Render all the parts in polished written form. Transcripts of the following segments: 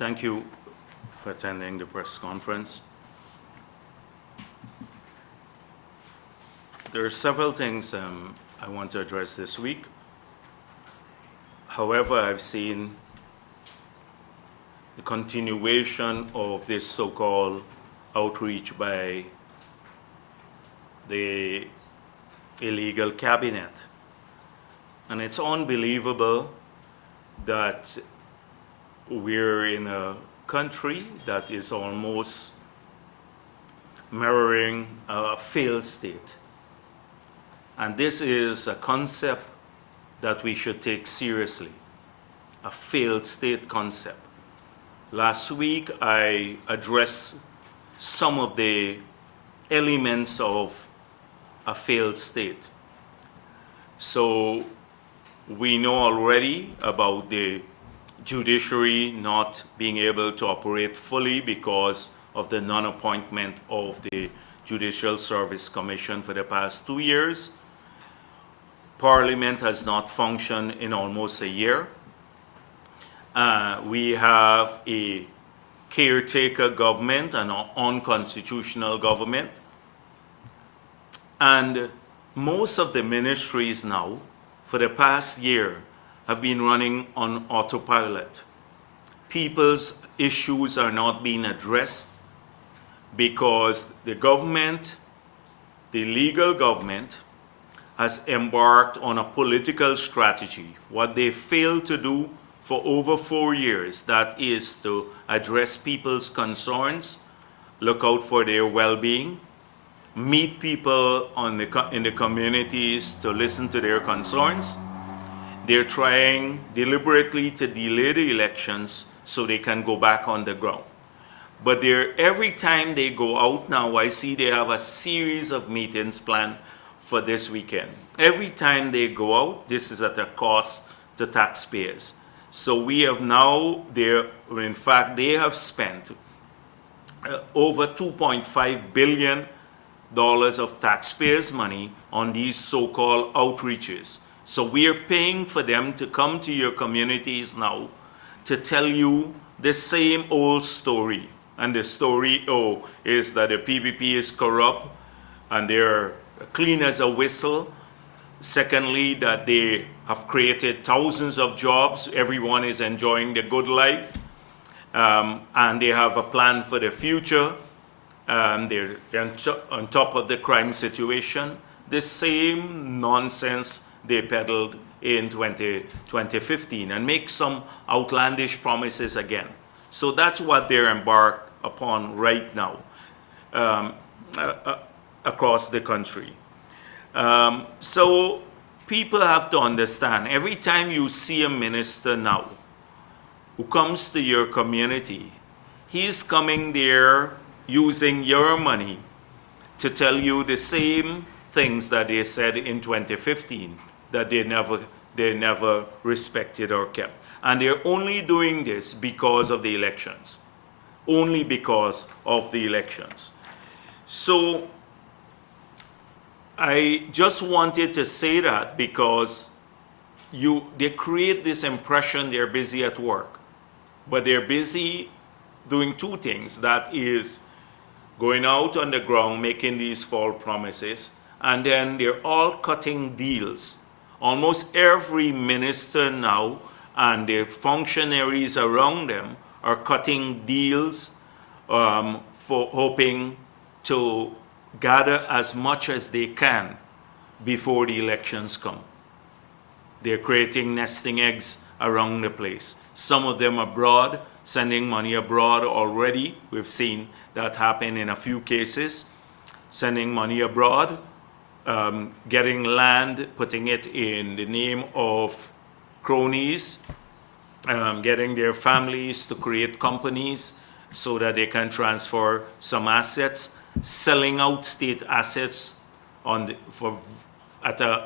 Thank you for attending the press conference. There are several things I want to address this week. However, I've seen the continuation of this so-called outreach by the illegal cabinet. And it's unbelievable that we're in a country that is almost mirroring a failed state. And this is a concept that we should take seriously, a failed state concept. Last week, I addressed some of the elements of a failed state. So we know already about the judiciary not being able to operate fully because of the non-appointment of the Judicial Service Commission for the past 2 years. Parliament has not functioned in almost a year. We have a caretaker government, an unconstitutional government. And most of the ministries now, for the past year, have been running on autopilot. People's issues are not being addressed because the government, the legal government, has embarked on a political strategy. What they failed to do for over 4 years, that is to address people's concerns, look out for their well-being, meet people in the communities to listen to their concerns. They're trying deliberately to delay the elections so they can go back on the ground. But every time they go out now, I see they have a series of meetings planned for this weekend. Every time they go out, this is at a cost to taxpayers. So we have now, in fact, they have spent over $2.5 billion of taxpayers' money on these so-called outreaches. So we are paying for them to come to your communities now to tell you the same old story. And the story, is that the PPP is corrupt and they're clean as a whistle. Secondly, that they have created thousands of jobs. Everyone is enjoying the good life. And they have a plan for the future. They're on top of the crime situation. The same nonsense they peddled in 2015 and make some outlandish promises again. So that's what they're embarked upon right now across the country. So people have to understand, every time you see a minister now who comes to your community, he's coming there using your money to tell you the same things that they said in 2015 that they never respected or kept. And they're only doing this because of the elections. Only because of the elections. So I just wanted to say that because they create this impression they're busy at work. But they're busy doing two things. That is going out on the ground, making these false promises, and then they're all cutting deals. Almost every minister now and the functionaries around them are cutting deals for hoping to gather as much as they can before the elections come. They're creating nesting eggs around the place. Some of them abroad, sending money abroad already. We've seen that happen in a few cases. Sending money abroad, getting land, putting it in the name of cronies, getting their families to create companies so that they can transfer some assets, selling out state assets at a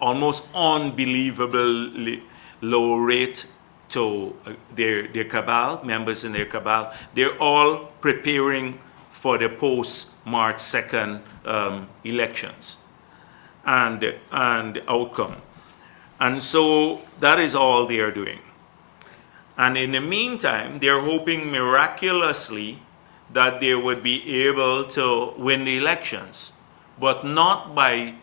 almost unbelievably low rate to their cabal, members in their cabal. They're all preparing for the post-March 2nd elections and outcome. And so that is all they are doing. And in the meantime, they're hoping miraculously that they would be able to win the elections, but not by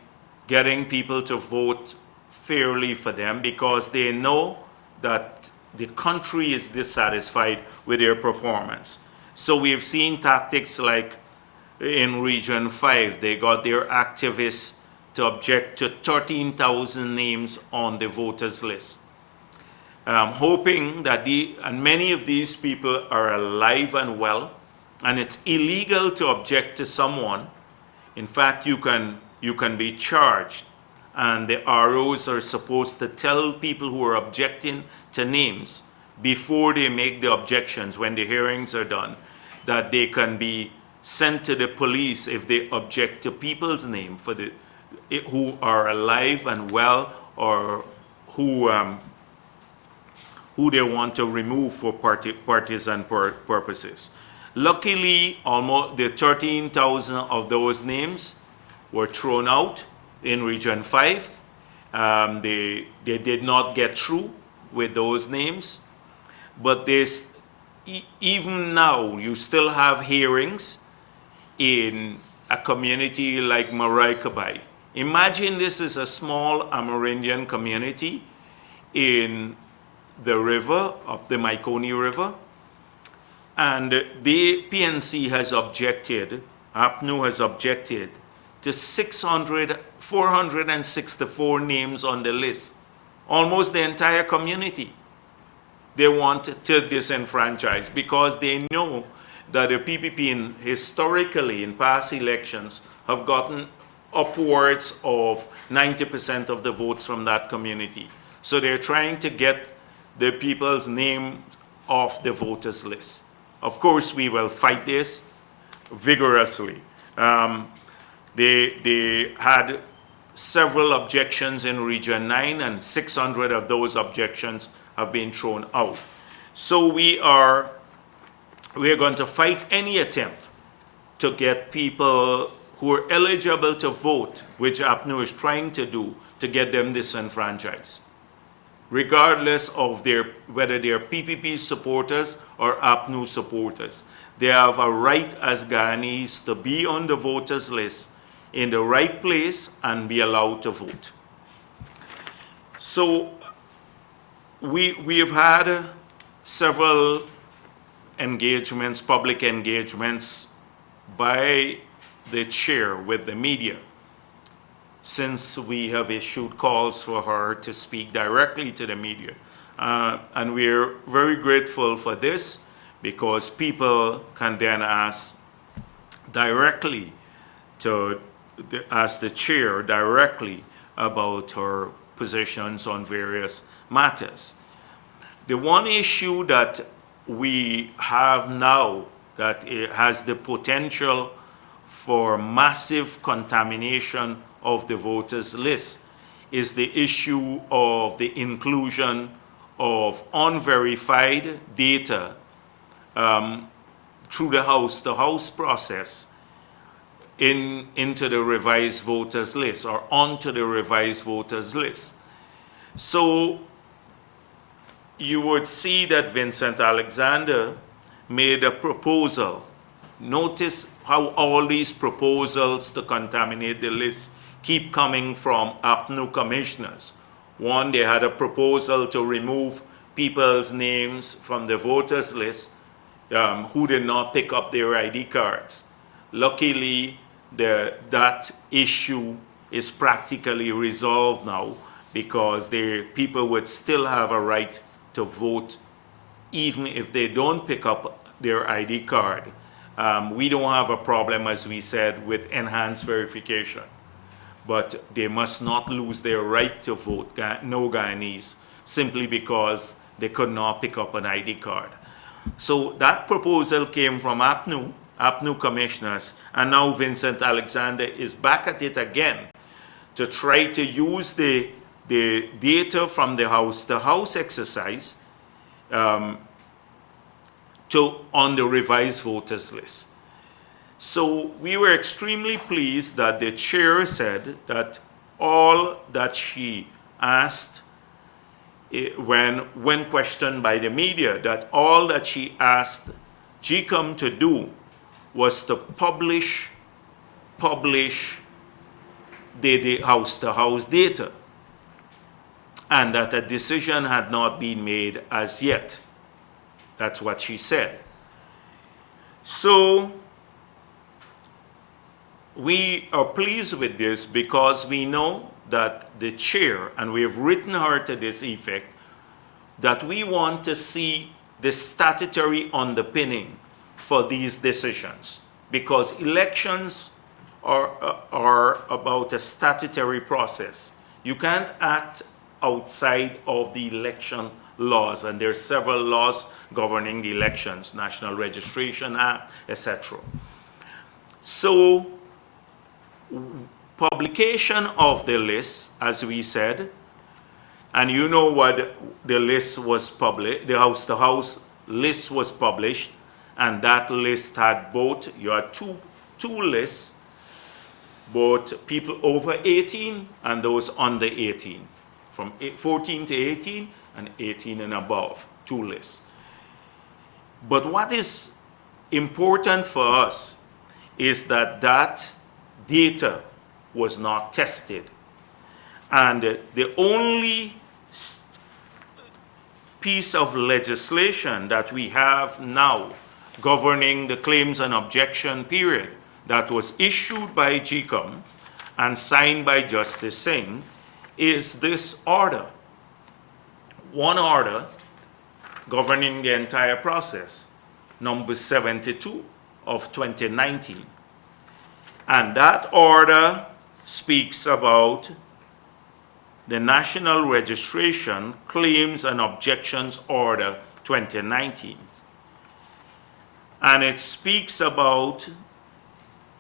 getting people to vote fairly for them, because they know that the country is dissatisfied with their performance. So we've seen tactics like in Region 5, they got their activists to object to 13,000 names on the voters list. Hoping that and many of these people are alive and well, and it's illegal to object to someone. In fact, you can be charged, and the ROs are supposed to tell people who are objecting to names before they make the objections, when the hearings are done, that they can be sent to the police if they object to people's name who are alive and well, or who they want to remove for partisan purposes. Luckily, almost the 13,000 of those names were thrown out in Region 5. They did not get through with those names. But even now, you still have hearings in a community like Marikabai. Imagine this is a small Amerindian community in the river, up the Maikoni River. And the PNC has objected, APNU has objected to 464 names on the list, almost the entire community. They want to disenfranchise because they know that the PPP historically in past elections have gotten upwards of 90% of the votes from that community. So they're trying to get the people's name off the voters list. Of course, we will fight this vigorously. They had several objections in Region 9, and 600 of those objections have been thrown out. So we are going to fight any attempt to get people who are eligible to vote, which APNU is trying to do, to get them disenfranchised, regardless of whether they're PPP supporters or APNU supporters. They have a right as Guyanese to be on the voters list in the right place and be allowed to vote. So we have had several engagements, public engagements by the chair with the media, since we have issued calls for her to speak directly to the media. And we're very grateful for this, because people can then ask directly ask the chair directly about her positions on various matters. The one issue that we have now that it has the potential for massive contamination of the voters list is the issue of the inclusion of unverified data through the house process into the revised voters list, or onto the revised voters list. So you would see that Vincent Alexander made a proposal. Notice how all these proposals to contaminate the list keep coming from APNU commissioners. One, they had a proposal to remove people's names from the voters list who did not pick up their ID cards. Luckily, that issue is practically resolved now, because people would still have a right to vote even if they don't pick up their ID card. We don't have a problem, as we said, with enhanced verification, but they must not lose their right to vote, no Guyanese, simply because they could not pick up an ID card. So that proposal came from APNU commissioners, and now Vincent Alexander is back at it again to try to use the data from the house exercise on the revised voters list. So we were extremely pleased that the chair said that all that she asked when questioned by the media, that all that she asked GCOM to do was to publish the house-to-house data, and that a decision had not been made as yet. That's what she said. So we are pleased with this because we know that the chair, and we have written her to this effect, that we want to see the statutory underpinning for these decisions, because elections are about a statutory process. You can't act outside of the election laws, and there are several laws governing the elections, National Registration Act, etc. So publication of the list, as we said, and you know what the list was published, the house-to-house list was published, and that list had both, you had two lists, both people over 18 and those under 18, from 14 to 18 and 18 and above, two lists. But what is important for us is that that data was not tested. And the only piece of legislation that we have now governing the claims and objection period that was issued by GCOM and signed by Justice Singh is this order. One order governing the entire process, number 72 of 2019. And that order speaks about the National Registration Claims and Objections Order 2019. And it speaks about,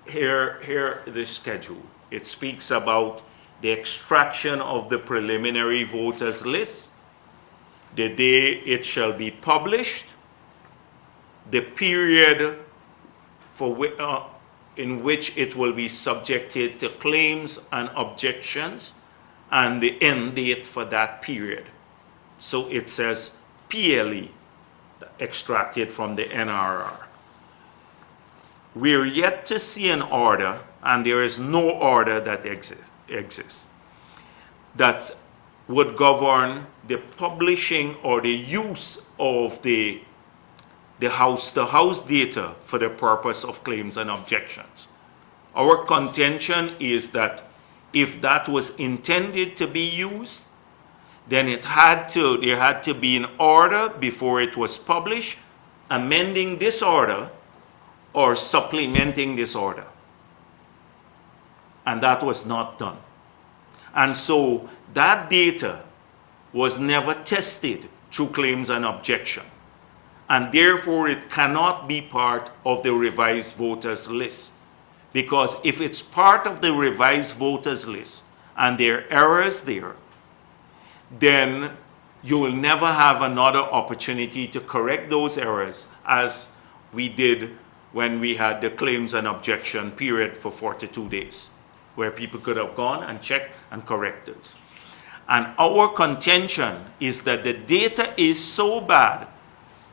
here the schedule, it speaks about the extraction of the preliminary voters list, the day it shall be published, the period in which it will be subjected to claims and objections, and the end date for that period. So it says PLE, extracted from the NRR. We're yet to see an order, and there is no order that exists, that would govern the publishing or the use of the house-to-house data for the purpose of claims and objections. Our contention is that if that was intended to be used, then there had to be an order before it was published, amending this order or supplementing this order. And that was not done. And so that data was never tested through claims and objection. And therefore it cannot be part of the revised voters list. Because if it's part of the revised voters list and there are errors there, then you will never have another opportunity to correct those errors, as we did when we had the claims and objection period for 42 days, where people could have gone and checked and corrected. And our contention is that the data is so bad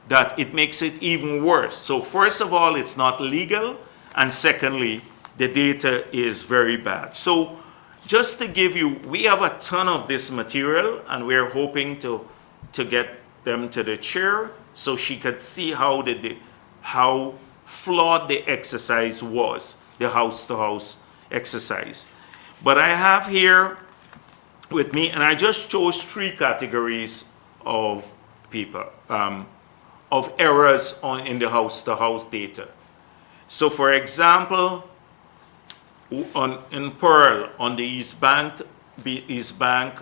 that it makes it even worse. So first of all, it's not legal, and secondly, the data is very bad. So just to give you, we have a ton of this material, and we're hoping to get them to the chair so she could see how flawed the exercise was, the house-to-house exercise. But I have here with me, and I just chose 3 categories of people, of errors in the house-to-house data. So for example, in Pearl, on the East Bank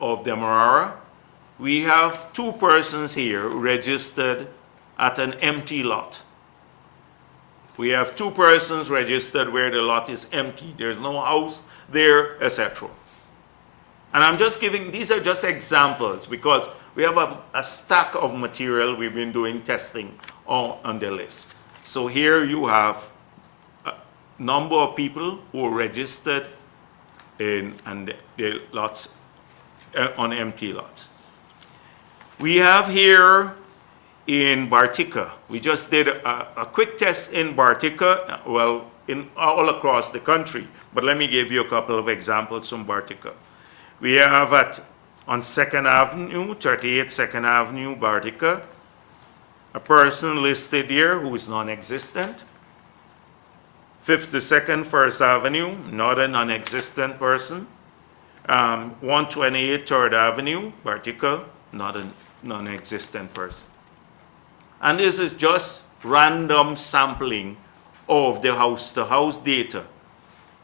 of Demerara, we have 2 persons here registered at an empty lot. We have 2 persons registered where the lot is empty. There's no house there, etc. And I'm just giving, these are just examples because we have a stack of material we've been doing testing on the list. So here you have a number of people who are registered and the lots on empty lots. We have here in Bartica, we just did a quick test in Bartica, well, in all across the country, but let me give you a couple of examples from Bartica. We have on 2nd Avenue, 38 2nd Avenue, Bartica, a person listed here who is non-existent. 52nd 1st Avenue, not a non-existent person. 128 3rd Avenue, Bartica, not a non-existent person. And this is just random sampling of the house-to-house data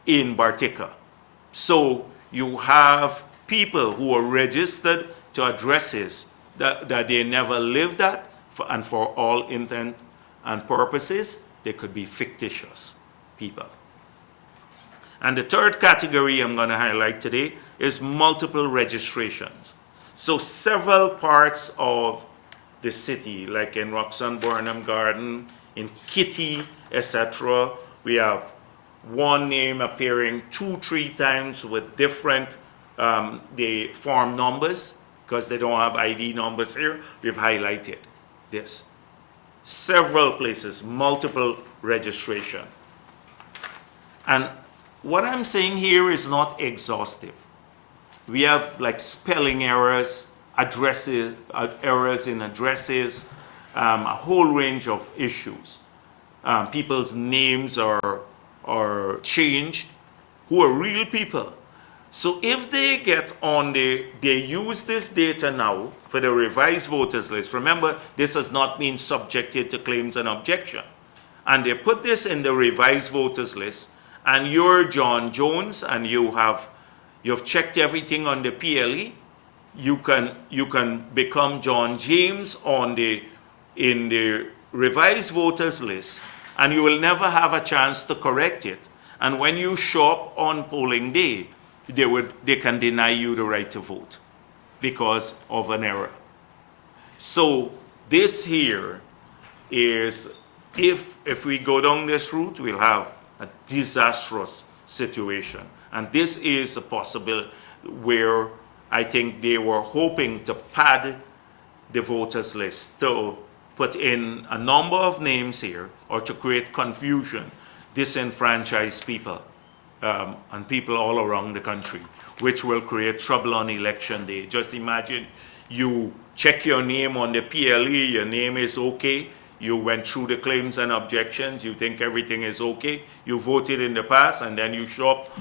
in Bartica. So you have people who are registered to addresses that they never lived at, and for all intent and purposes, they could be fictitious people. And the third category I'm going to highlight today is multiple registrations. So several parts of the city, like in Roxanne Burnham Garden, in Kitty, etc., we have one name appearing 2-3 times with different the form numbers, because they don't have ID numbers here. We've highlighted this. Several places, multiple registration. And what I'm saying here is not exhaustive. We have like spelling errors, addresses, errors in addresses, a whole range of issues. People's names are changed, who are real people. So if they get on they use this data now for the revised voters list. Remember, this has not been subjected to claims and objection. And they put this in the revised voters list, and you're John Jones, and you've checked everything on the PLE, you can become John James in the revised voters list, and you will never have a chance to correct it. And when you show up on polling day, they can deny you the right to vote because of an error. So this here is, if we go down this route, we'll have a disastrous situation. And this is a possibility where I think they were hoping to pad the voters list to put in a number of names here or to create confusion, disenfranchise people and people all around the country, which will create trouble on election day. Just imagine you check your name on the PLE, your name is okay, you went through the claims and objections, you think everything is okay, you voted in the past, and then you show up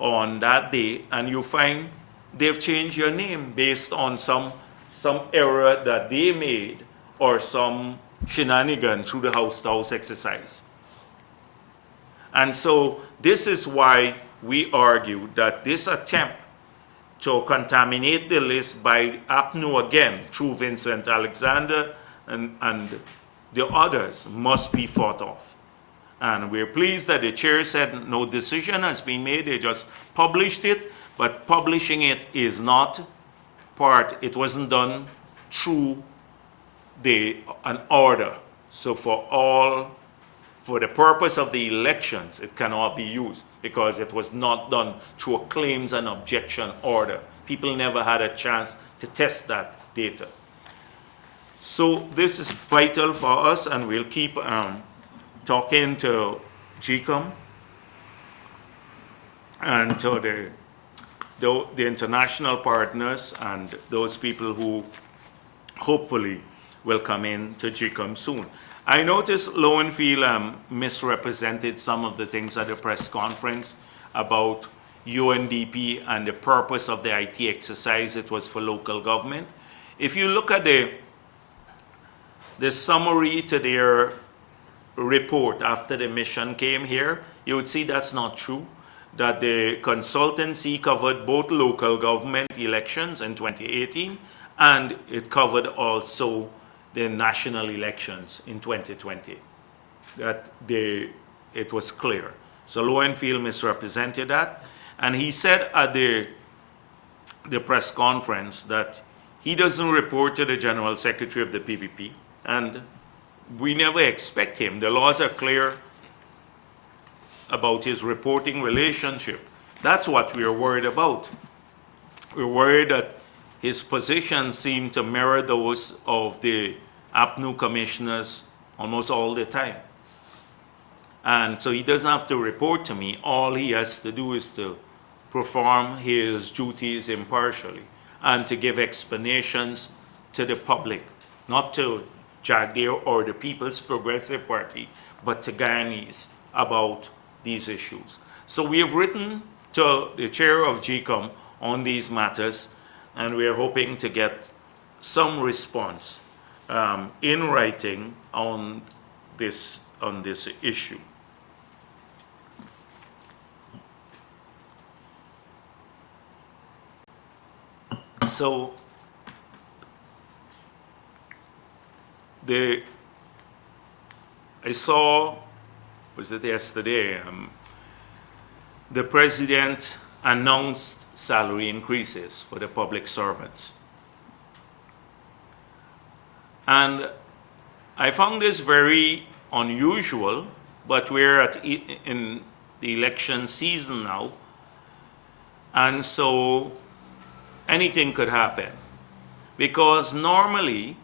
on that day and you find they've changed your name based on some error that they made or some shenanigan through the house-to-house exercise. And so this is why we argue that this attempt to contaminate the list by APNU again through Vincent Alexander and the others must be fought off. And we're pleased that the chair said no decision has been made, they just published it, but publishing it is not it wasn't done through an order. So for the purpose of the elections, it cannot be used because it was not done through a claims and objection order. People never had a chance to test that data. So this is vital for us, and we'll keep talking to GCOM and to the international partners and those people who hopefully will come in to GCOM soon. I noticed Lowenfield misrepresented some of the things at the press conference about UNDP and the purpose of the IT exercise. It was for local government. If you look at the summary to their report after the mission came here, you would see that's not true, that the consultancy covered both local government elections in 2018 and it covered also the national elections in 2020. It was clear. So Lowenfield misrepresented that, and he said at the press conference that he doesn't report to the General Secretary of the PPP, and we never expect him. The laws are clear about his reporting relationship. That's what we are worried about. We're worried that his positions seem to mirror those of the APNU commissioners almost all the time. And so he doesn't have to report to me. All he has to do is to perform his duties impartially and to give explanations to the public, not to Jagdeo or the People's Progressive Party, but to Guyanese about these issues. So we have written to the chair of GCOM on these matters, and we are hoping to get some response in writing on this issue. So I saw, was it yesterday, the president announced salary increases for the public servants. And I found this very unusual, but we're in the election season now, and so anything could happen. Because normally,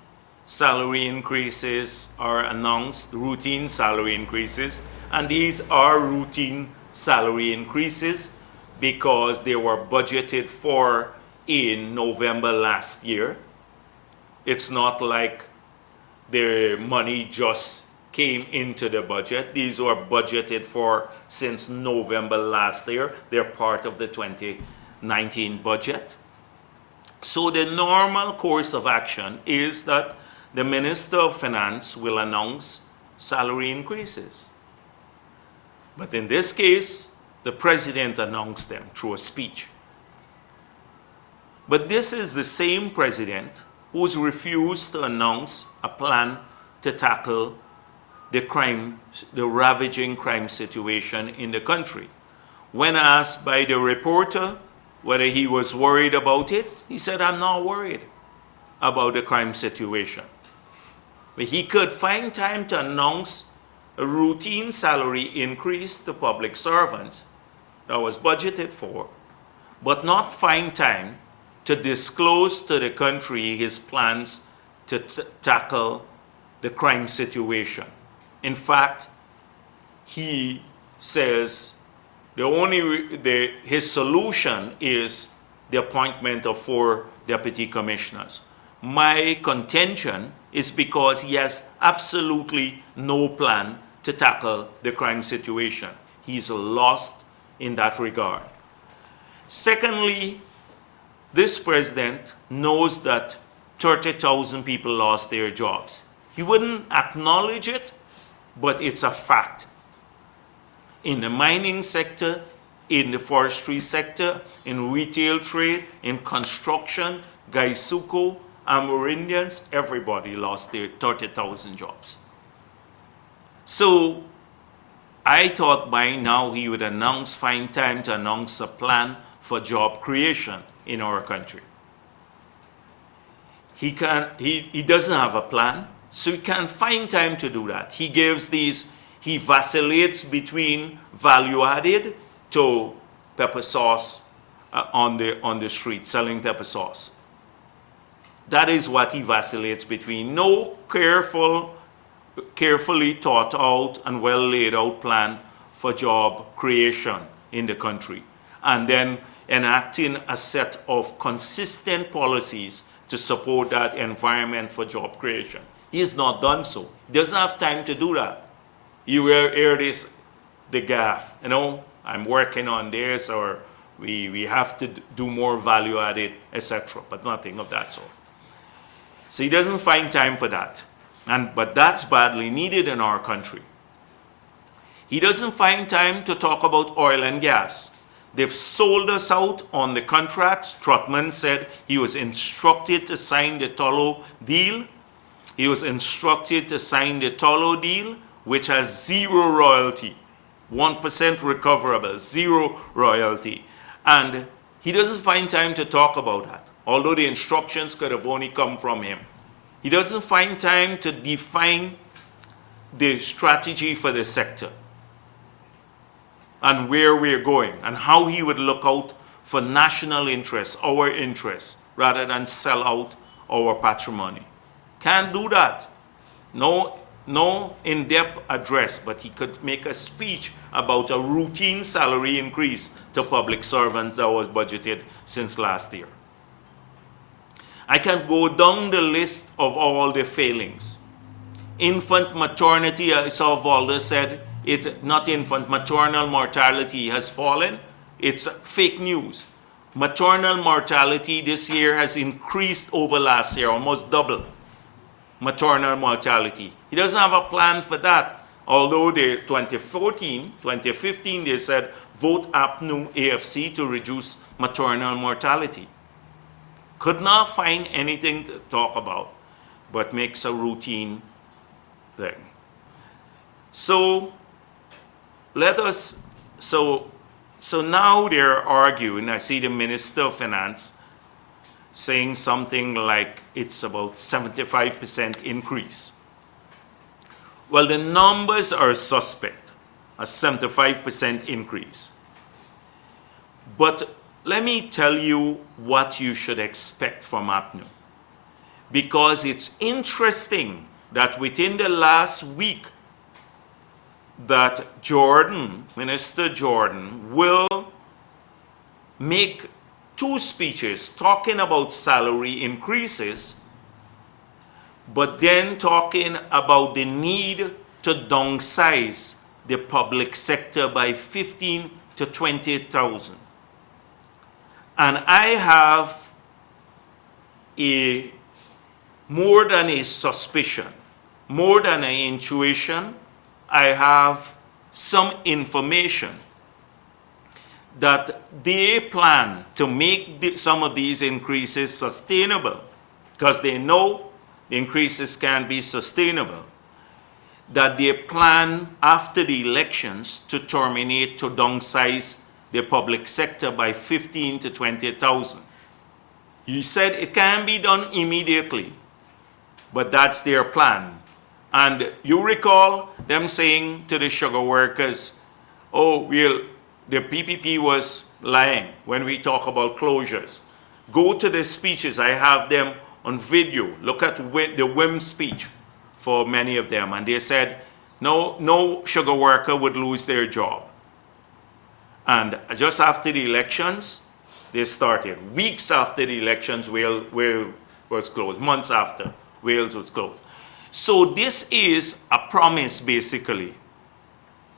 salary increases are announced, routine salary increases, and these are routine salary increases because they were budgeted for in November last year. It's not like the money just came into the budget. These were budgeted for since November last year. They're part of the 2019 budget. So the normal course of action is that the Minister of Finance will announce salary increases. But in this case, the President announced them through a speech. But this is the same President who's refused to announce a plan to tackle the ravaging crime situation in the country. When asked by the reporter whether he was worried about it, he said, I'm not worried about the crime situation. But he could find time to announce a routine salary increase to public servants that was budgeted for, but not find time to disclose to the country his plans to tackle the crime situation. In fact, he says his solution is the appointment of 4 deputy commissioners. My contention is because he has absolutely no plan to tackle the crime situation. He's lost in that regard. Secondly, this president knows that 30,000 people lost their jobs. He wouldn't acknowledge it, but it's a fact. In the mining sector, in the forestry sector, in retail trade, in construction, Gaisuko, Amerindians, everybody lost their 30,000 jobs. So I thought by now he would find time to announce a plan for job creation in our country. He doesn't have a plan, so he can't find time to do that. He vacillates between value added to pepper sauce on the street, selling pepper sauce. That is what he vacillates between. No carefully thought out and well laid out plan for job creation in the country. And then enacting a set of consistent policies to support that environment for job creation. He has not done so. He doesn't have time to do that. You will hear this, the gaffe, I'm working on this, or we have to do more value added, etc., but nothing of that sort. So he doesn't find time for that. But that's badly needed in our country. He doesn't find time to talk about oil and gas. They've sold us out on the contracts. Trotman said he was instructed to sign the Tullow deal. He was instructed to sign the Tullow deal, which has 0 royalty, 1% recoverable, 0 royalty. And he doesn't find time to talk about that, although the instructions could have only come from him. He doesn't find time to define the strategy for the sector and where we're going and how he would look out for national interests, our interests, rather than sell out our patrimony. Can't do that. No in-depth address, but he could make a speech about a routine salary increase to public servants that was budgeted since last year. I can go down the list of all the failings. Infant maternity, I saw Valda said, not infant, maternal mortality has fallen. It's fake news. Maternal mortality this year has increased over last year, almost double maternal mortality. He doesn't have a plan for that. Although they 2015, they said, vote APNU AFC to reduce maternal mortality. Could not find anything to talk about, but makes a routine thing. So so now they're arguing, I see the Minister of Finance saying something like it's about 75% increase. Well, the numbers are suspect, a 75% increase. But let me tell you what you should expect from APNU. Because it's interesting that within the last week that Minister Jordan will make 2 speeches talking about salary increases, but then talking about the need to downsize the public sector by 15 to 20,000. And I have more than a suspicion, more than an intuition, I have some information that they plan to make some of these increases sustainable, because they know the increases can be sustainable, that they plan after the elections to terminate, to downsize the public sector by 15 to 20,000. You said it can be done immediately, but that's their plan. And you recall them saying to the sugar workers, oh, well, the PPP was lying when we talk about closures. Go to the speeches. I have them on video. Look at the WIM speech for many of them. And they said, no sugar worker would lose their job. And just after the elections, they started. Weeks after the elections, Wales was closed. Months after, Wales was closed. So this is a promise, basically,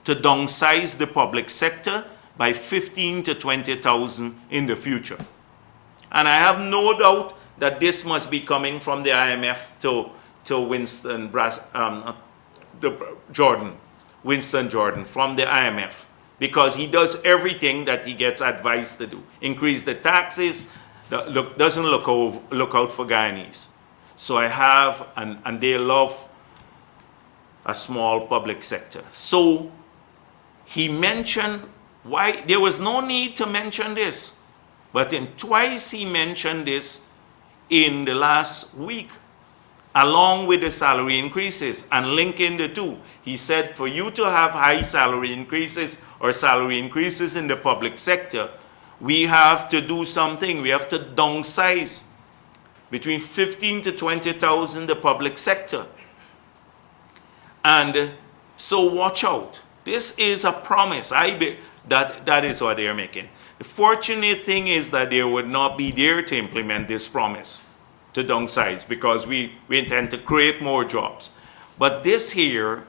to downsize the public sector by 15 to 20,000 in the future. And I have no doubt that this must be coming from the IMF to Winston Jordan from the IMF, because he does everything that he gets advice to do. Increase the taxes, doesn't look out for Guyanese. So I have, and they love a small public sector. So he mentioned why there was no need to mention this, but twice he mentioned this in the last week, along with the salary increases, and linking the two. He said for you to have high salary increases or salary increases in the public sector, we have to do something. We have to downsize between 15 to 20,000 the public sector. And so watch out. This is a promise. That is what they are making. The fortunate thing is that they would not be there to implement this promise to downsize, because we intend to create more jobs. But this here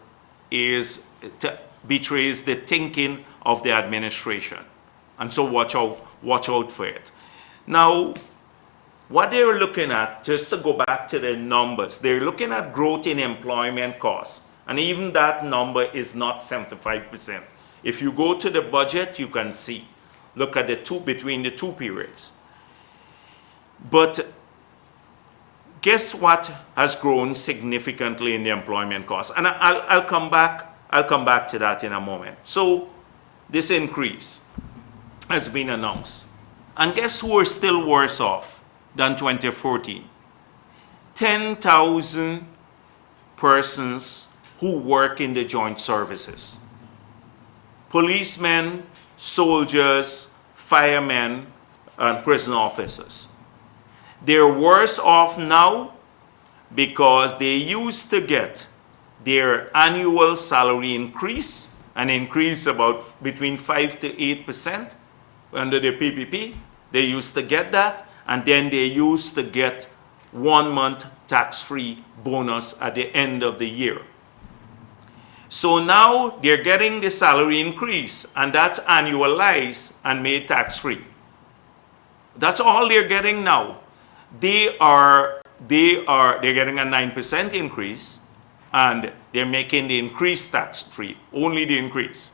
betrays the thinking of the administration. And so watch out for it. Now, what they're looking at, just to go back to the numbers, they're looking at growth in employment costs. And even that number is not 75%. If you go to the budget, you can see. Look at between the 2 periods. But guess what has grown significantly in the employment costs? And I'll come back to that in a moment. So this increase has been announced. And guess who are still worse off than 2014? 10,000 persons who work in the joint services. Policemen, soldiers, firemen, and prison officers. They're worse off now because they used to get their annual salary increase, an increase about between 5 to 8% under the PPP. They used to get that, and then they used to get 1 month tax-free bonus at the end of the year. So now they're getting the salary increase, and that's annualized and made tax-free. That's all they're getting now. They're getting a 9% increase, and they're making the increase tax-free, only the increase.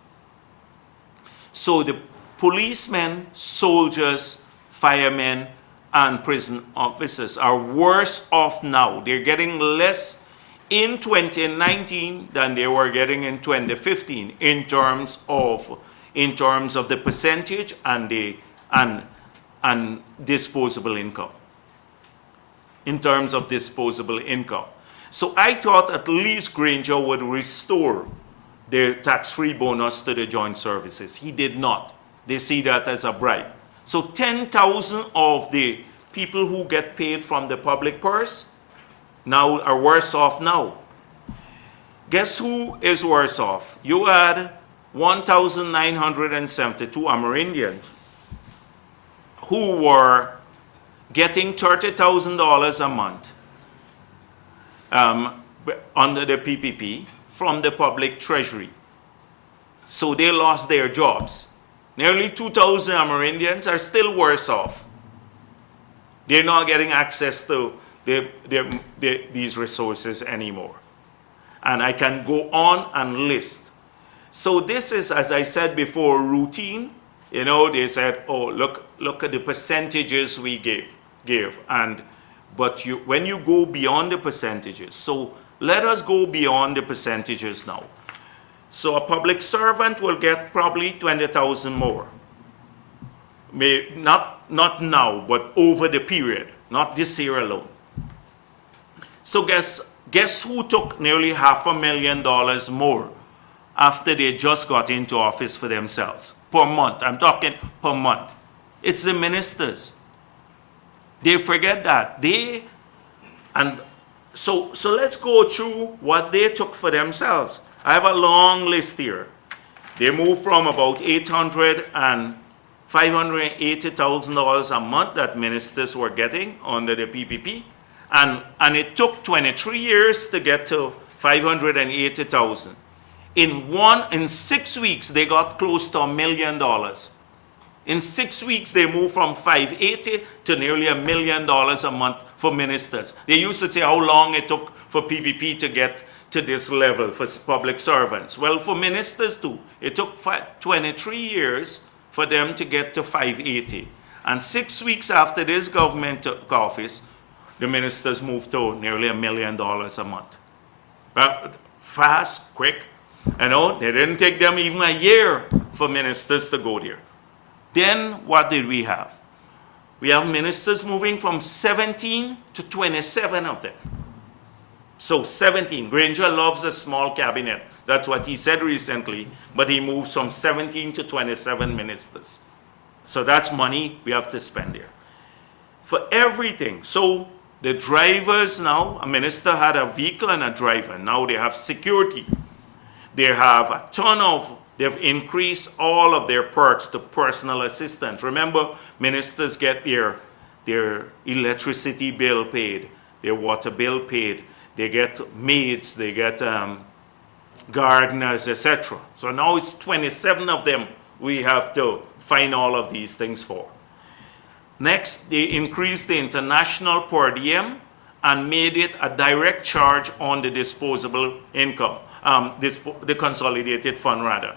So the policemen, soldiers, firemen, and prison officers are worse off now. They're getting less in 2019 than they were getting in 2015 in terms of the percentage and disposable income. In terms of disposable income. So I thought at least Granger would restore the tax-free bonus to the joint services. He did not. They see that as a bribe. So 10,000 of the people who get paid from the public purse now are worse off now. Guess who is worse off? You had 1,972 Amerindians who were getting $30,000 a month under the PPP from the public treasury. So they lost their jobs. Nearly 2,000 Amerindians are still worse off. They're not getting access to these resources anymore. And I can go on and list. So this is, as I said before, routine. You know, they said, oh, look at the percentages we gave. But when you go beyond the percentages, so let us go beyond the percentages now. So a public servant will get probably 20,000 more. Not now, but over the period, not this year alone. So guess who took nearly $500,000 more after they just got into office for themselves? Per month, I'm talking per month. It's the ministers. They forget that. So let's go through what they took for themselves. I have a long list here. They moved from about $580,000 a month that ministers were getting under the PPP. And it took 23 years to get to 580,000. In 6 weeks, they got close to $1 million. In 6 weeks, they moved from 580 to nearly $1 million a month for ministers. They used to say how long it took for PPP to get to this level for public servants. Well, for ministers too, it took 23 years for them to get to 580. And 6 weeks after this government took office, the ministers moved to nearly $1 million a month. Fast, quick. You know, they didn't take them even a year for ministers to go there. Then what did we have? We have ministers moving from 17 to 27 of them. So 17. Granger loves a small cabinet. That's what he said recently. But he moves from 17 to 27 ministers. So that's money we have to spend there. For everything. So the drivers now, a minister had a vehicle and a driver. Now they have security. They have a ton of, they've increased all of their perks to personal assistance. Remember, ministers get their electricity bill paid, their water bill paid, they get maids, they get gardeners, etc. So now it's 27 of them we have to find all of these things for. Next, they increased the international per diem and made it a direct charge on the disposable income, the consolidated fund rather.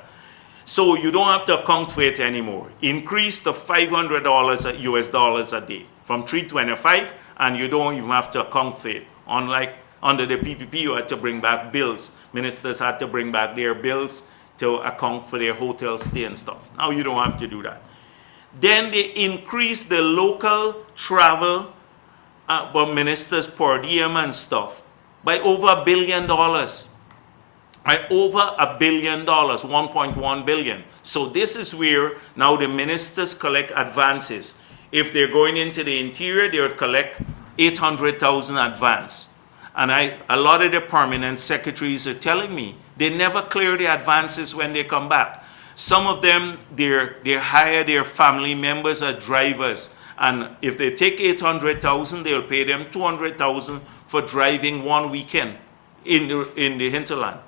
So you don't have to account for it anymore. Increase to $500 US dollars a day from $325, and you don't even have to account for it. Unlike under the PPP, you had to bring back bills. Ministers had to bring back their bills to account for their hotel stay and stuff. Now you don't have to do that. Then they increased the local travel for ministers per diem and stuff by over $1 billion. By over $1 billion, 1.1 billion. So this is where now the ministers collect advances If they're going into the interior, they would collect 800,000 advance. And a lot of the permanent secretaries are telling me they never clear the advances when they come back. Some of them, they hire their family members as drivers. And if they take 800,000, they'll pay them 200,000 for driving one weekend in the hinterland.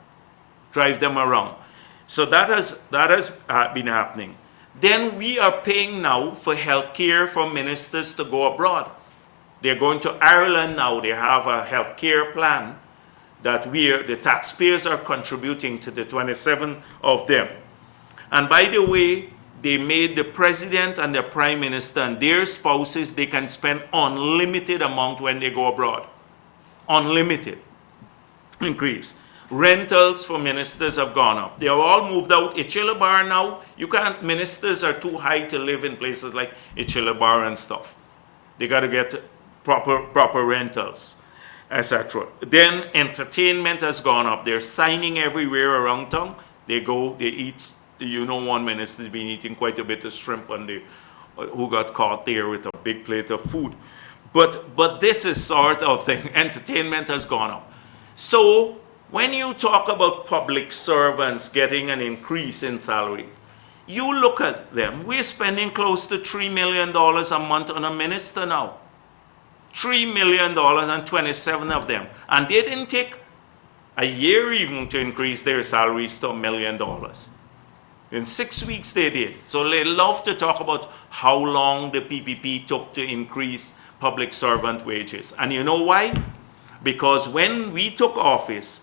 Drive them around. So that has been happening. Then we are paying now for health care for ministers to go abroad. They're going to Ireland now. They have a health care plan that the taxpayers are contributing to the 27 of them. And by the way, they made the president and the prime minister and their spouses, they can spend unlimited amount when they go abroad. Unlimited increase. Rentals for ministers have gone up. They have all moved out. Bar now, ministers are too high to live in places like Bar and stuff. They got to get proper rentals, etc. Then entertainment has gone up. They're signing everywhere around town. They go, they eat. One minister's been eating quite a bit of shrimp who got caught there with a big plate of food. But this is sort of thing. Entertainment has gone up. So when you talk about public servants getting an increase in salaries, you look at them. We're spending close to $3 million a month on a minister now. $3 million and 27 of them. And they didn't take a year even to increase their salaries to $1 million. In 6 weeks they did. So they love to talk about how long the PPP took to increase public servant wages. And you know why? Because when we took office,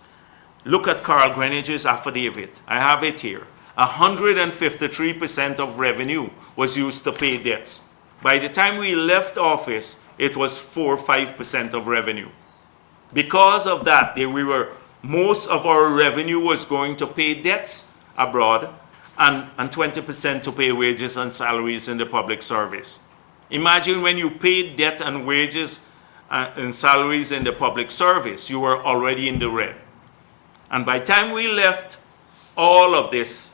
look at Carl Greenwich's affidavit. I have it here. 153% of revenue was used to pay debts. By the time we left office, it was 4 or 5% of revenue. Because of that, most of our revenue was going to pay debts abroad, and 20% to pay wages and salaries in the public service. Imagine when you paid debt and wages and salaries in the public service, you were already in the red. And by the time we left, all of this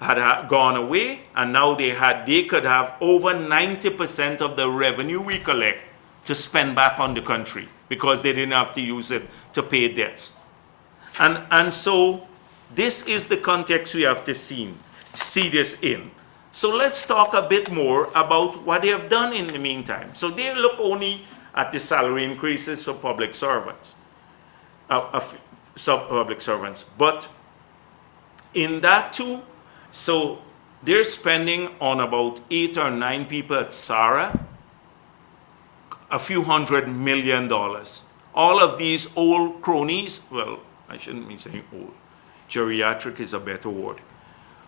had gone away, and now they could have over 90% of the revenue we collect to spend back on the country because they didn't have to use it to pay debts. And so this is the context we have to see this in. So let's talk a bit more about what they have done in the meantime. So they look only at the salary increases for public servants, public servants. But in that too, so they're spending on about 8 or 9 people at SARA, a few $100 million. All of these old cronies, well, I shouldn't be saying old. Geriatric is a better word.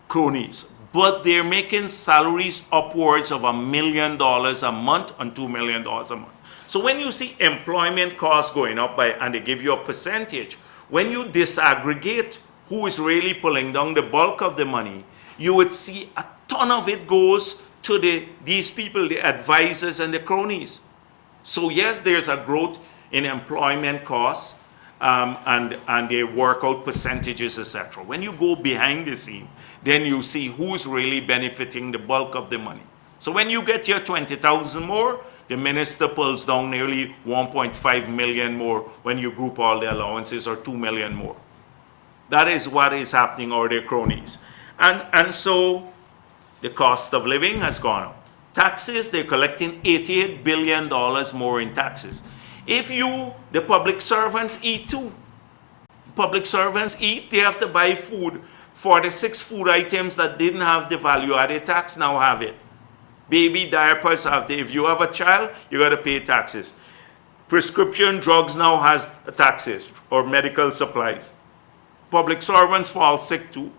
Cronies. But they're making salaries upwards of $1 million a month and $2 million a month. So when you see employment costs going up and they give you a percentage, when you disaggregate who is really pulling down the bulk of the money, you would see a ton of it goes to these people, the advisors and the cronies. So yes, there's a growth in employment costs, and they work out percentages, etc. When you go behind the scene, then you see who's really benefiting the bulk of the money. So when you get your 20,000 more, the minister pulls down nearly 1.5 million more when you group all the allowances, or 2 million more. That is what is happening, or their cronies. And so the cost of living has gone up. Taxes, they're collecting $88 billion more in taxes. The public servants eat too. Public servants eat, they have to buy food. 46 food items that didn't have the value-added tax now have it. Baby diapers if you have a child, you got to pay taxes. Prescription drugs now has taxes, or medical supplies. Public servants fall sick too.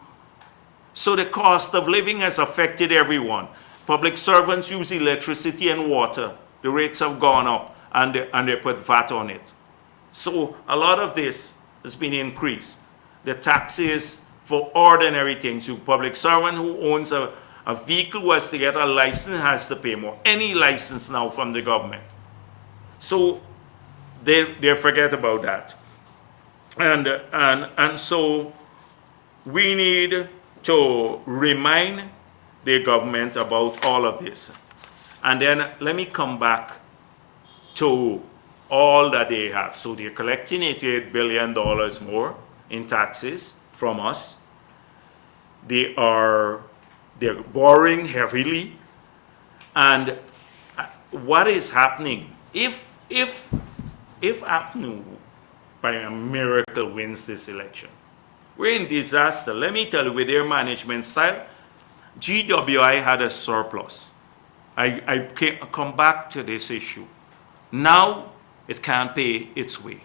So the cost of living has affected everyone. Public servants use electricity and water. The rates have gone up, and they put VAT on it. So a lot of this has been increased. The taxes for ordinary things. A public servant who owns a vehicle who has to get a license has to pay more. Any license now from the government. So they forget about that. And so we need to remind the government about all of this. And then let me come back to all that they have. So they're collecting $88 billion more in taxes from us. They're borrowing heavily. And what is happening? If APNU, by a miracle, wins this election, we're in disaster. Let me tell you, with their management style, GWI had a surplus. I come back to this issue. Now it can't pay its way.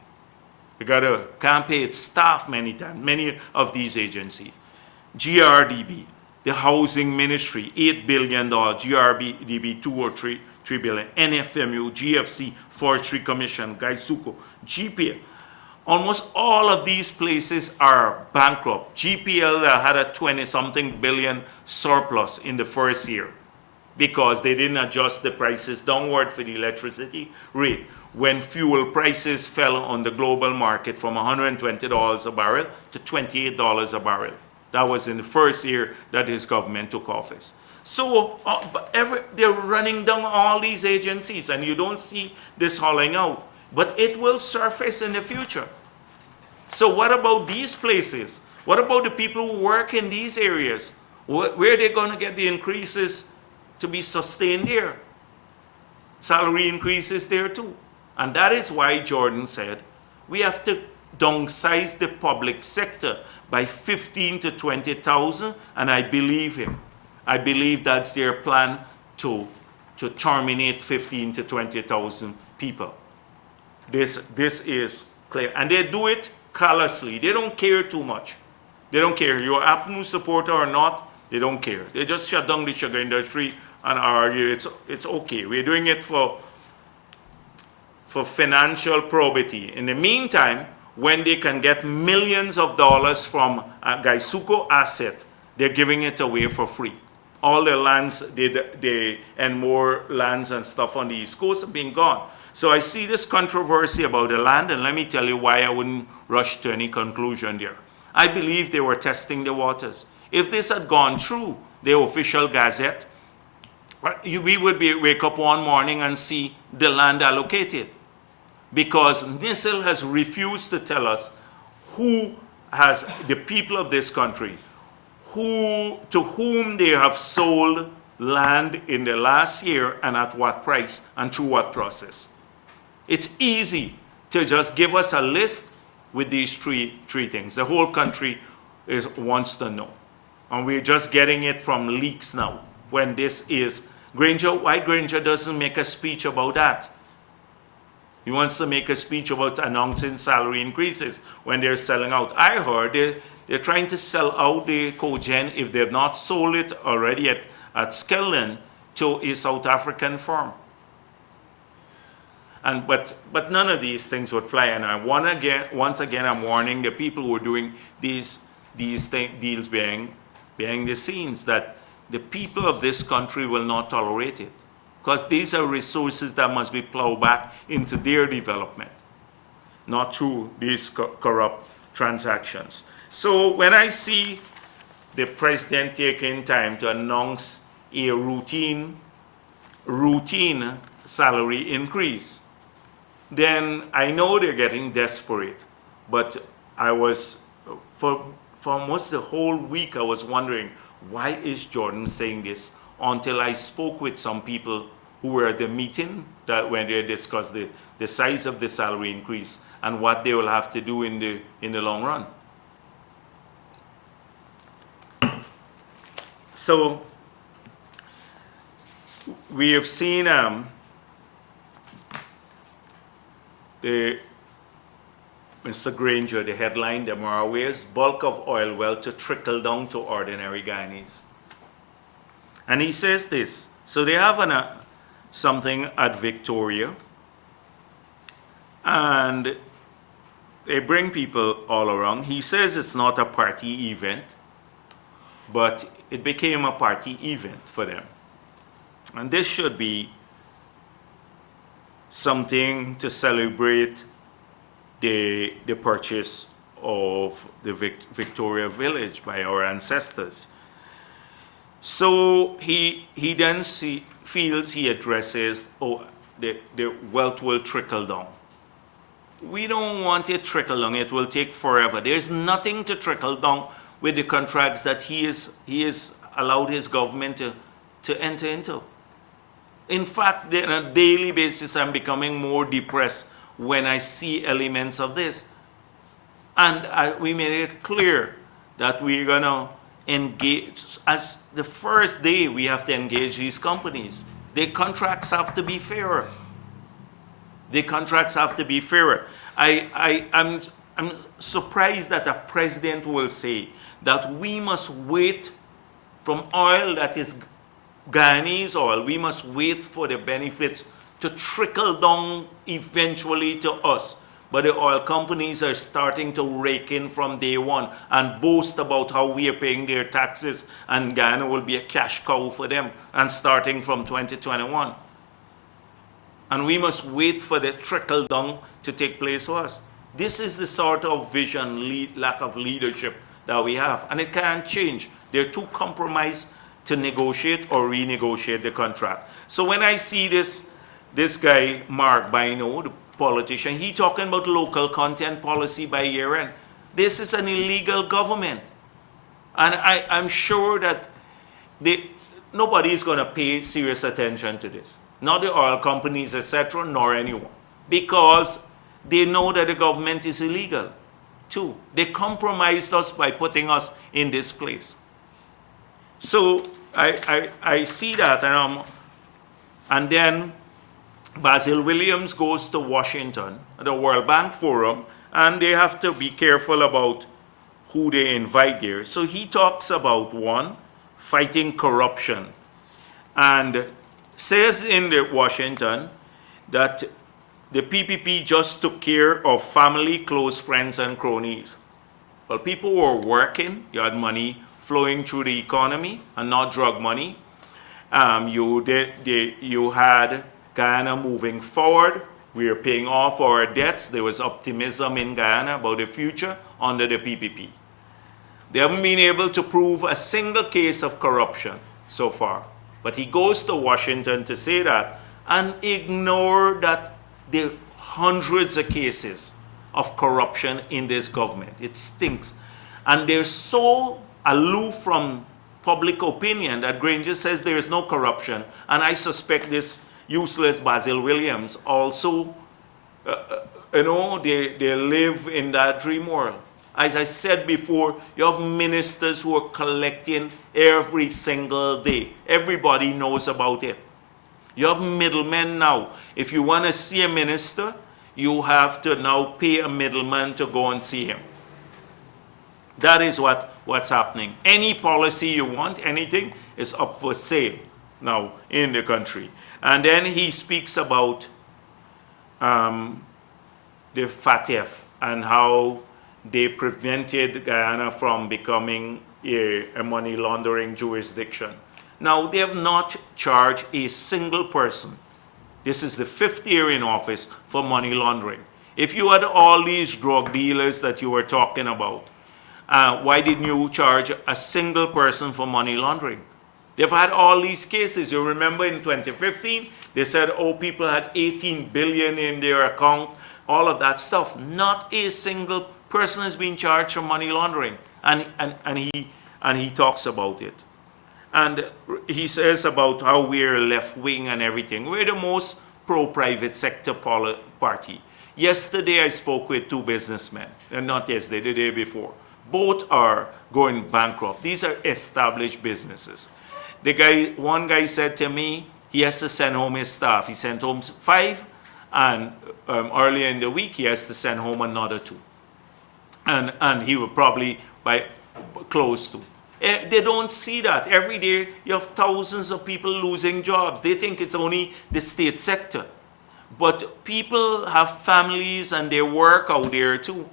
Can't pay its staff many times, many of these agencies. GRDB, the Housing Ministry, $8 billion, GRDB 2 or 3 billion, NFMU, GFC, Forestry Commission, Gaisuko, GPL. Almost all of these places are bankrupt. GPL had a 20-something billion surplus in the first year because they didn't adjust the prices downward for the electricity rate. When fuel prices fell on the global market from $120 a barrel to $28 a barrel. That was in the first year that his government took office. So they're running down all these agencies, and you don't see this hollowing out. But it will surface in the future. So what about these places? What about the people who work in these areas? Where are they going to get the increases to be sustained there? Salary increases there too. And that is why Jordan said we have to downsize the public sector by 15 to 20,000, and I believe him. I believe that's their plan to terminate 15 to 20,000 people. This is clear. And they do it callously. They don't care too much. They don't care. You're an APNU supporter or not, they don't care. They just shut down the sugar industry and argue it's okay. We're doing it for financial probity. In the meantime, when they can get millions of dollars from a Gaisuko asset, they're giving it away for free. All the lands, and more lands and stuff on the East Coast have been gone. So I see this controversy about the land, and let me tell you why I wouldn't rush to any conclusion there. I believe they were testing the waters. If this had gone through the official gazette, we would wake up one morning and see the land allocated. Because NISIL has refused to tell us who has, the people of this country, to whom they have sold land in the last year and at what price and through what process. It's easy to just give us a list with these three things. The whole country wants to know. And we're just getting it from leaks now. When this is, why Granger doesn't make a speech about that? He wants to make a speech about announcing salary increases when they're selling out. I heard they're trying to sell out the cogen, if they've not sold it already at Skellen, to a South African firm. But none of these things would fly. And once again, I'm warning the people who are doing these deals behind the scenes that the people of this country will not tolerate it. Because these are resources that must be plowed back into their development, not through these corrupt transactions. So when I see the president taking time to announce a routine salary increase, then I know they're getting desperate. But I was, for almost the whole week, I was wondering, why is Jordan saying this? Until I spoke with some people who were at the meeting that when they discussed the size of the salary increase and what they will have to do in the long run. So we have seen Mr. Granger, the headline, the Maraways, bulk of oil well to trickle down to ordinary Guyanese. And he says this. So they have something at Victoria, and they bring people all around. He says it's not a party event, but it became a party event for them. And this should be something to celebrate the purchase of the Victoria Village by our ancestors. So he then feels he addresses, oh, the wealth will trickle down. We don't want it trickle down. It will take forever. There's nothing to trickle down with the contracts that he has allowed his government to enter into. In fact, on a daily basis, I'm becoming more depressed when I see elements of this. And we made it clear that we're going to engage. As the first day, we have to engage these companies. Their contracts have to be fairer. The contracts have to be fairer. I'm surprised that a president will say that we must wait from oil that is Guyanese oil, we must wait for the benefits to trickle down eventually to us. But the oil companies are starting to rake in from day one and boast about how we are paying their taxes, and Guyana will be a cash cow for them, and starting from 2021. And we must wait for the trickle down to take place for us. This is the sort of vision, lack of leadership that we have, and it can't change. They're too compromised to negotiate or renegotiate the contract. So when I see this guy, Mark Bino, the politician, he talking about local content policy by year end. This is an illegal government. And I'm sure that nobody is going to pay serious attention to this. Not the oil companies, etc., nor anyone. Because they know that the government is illegal, too. They compromised us by putting us in this place. So I see that, and then Basil Williams goes to Washington, the World Bank Forum, and they have to be careful about who they invite there. So he talks about, one, fighting corruption, and says in the Washington that the PPP just took care of family, close friends, and cronies. Well, people were working, you had money flowing through the economy and not drug money. You had Guyana moving forward. We are paying off our debts. There was optimism in Guyana about the future under the PPP. They haven't been able to prove a single case of corruption so far. But he goes to Washington to say that and ignore that there are hundreds of cases of corruption in this government. It stinks. And they're so aloof from public opinion that Granger says there is no corruption. And I suspect this useless Basil Williams also, they live in that dream world. As I said before, you have ministers who are collecting every single day. Everybody knows about it. You have middlemen now. If you want to see a minister, you have to now pay a middleman to go and see him. That is what's happening. Any policy you want, anything, is up for sale now in the country. And then he speaks about the FATF and how they prevented Guyana from becoming a money laundering jurisdiction. Now, they have not charged a single person. This is the 5th year in office for money laundering. If you had all these drug dealers that you were talking about, why didn't you charge a single person for money laundering? They've had all these cases. You remember in 2015, they said, oh, people had 18 billion in their account, all of that stuff. Not a single person has been charged for money laundering. And he talks about it. And he says about how we're left-wing and everything. We're the most pro-private sector party. Yesterday, I spoke with 2 businessmen. And not yesterday, the day before. Both are going bankrupt. These are established businesses. One guy said to me, he has to send home his staff. He sent home 5, and earlier in the week, he has to send home another 2. And he will probably by close to. They don't see that. Every day, you have thousands of people losing jobs. They think it's only the state sector. But people have families and they work out there too,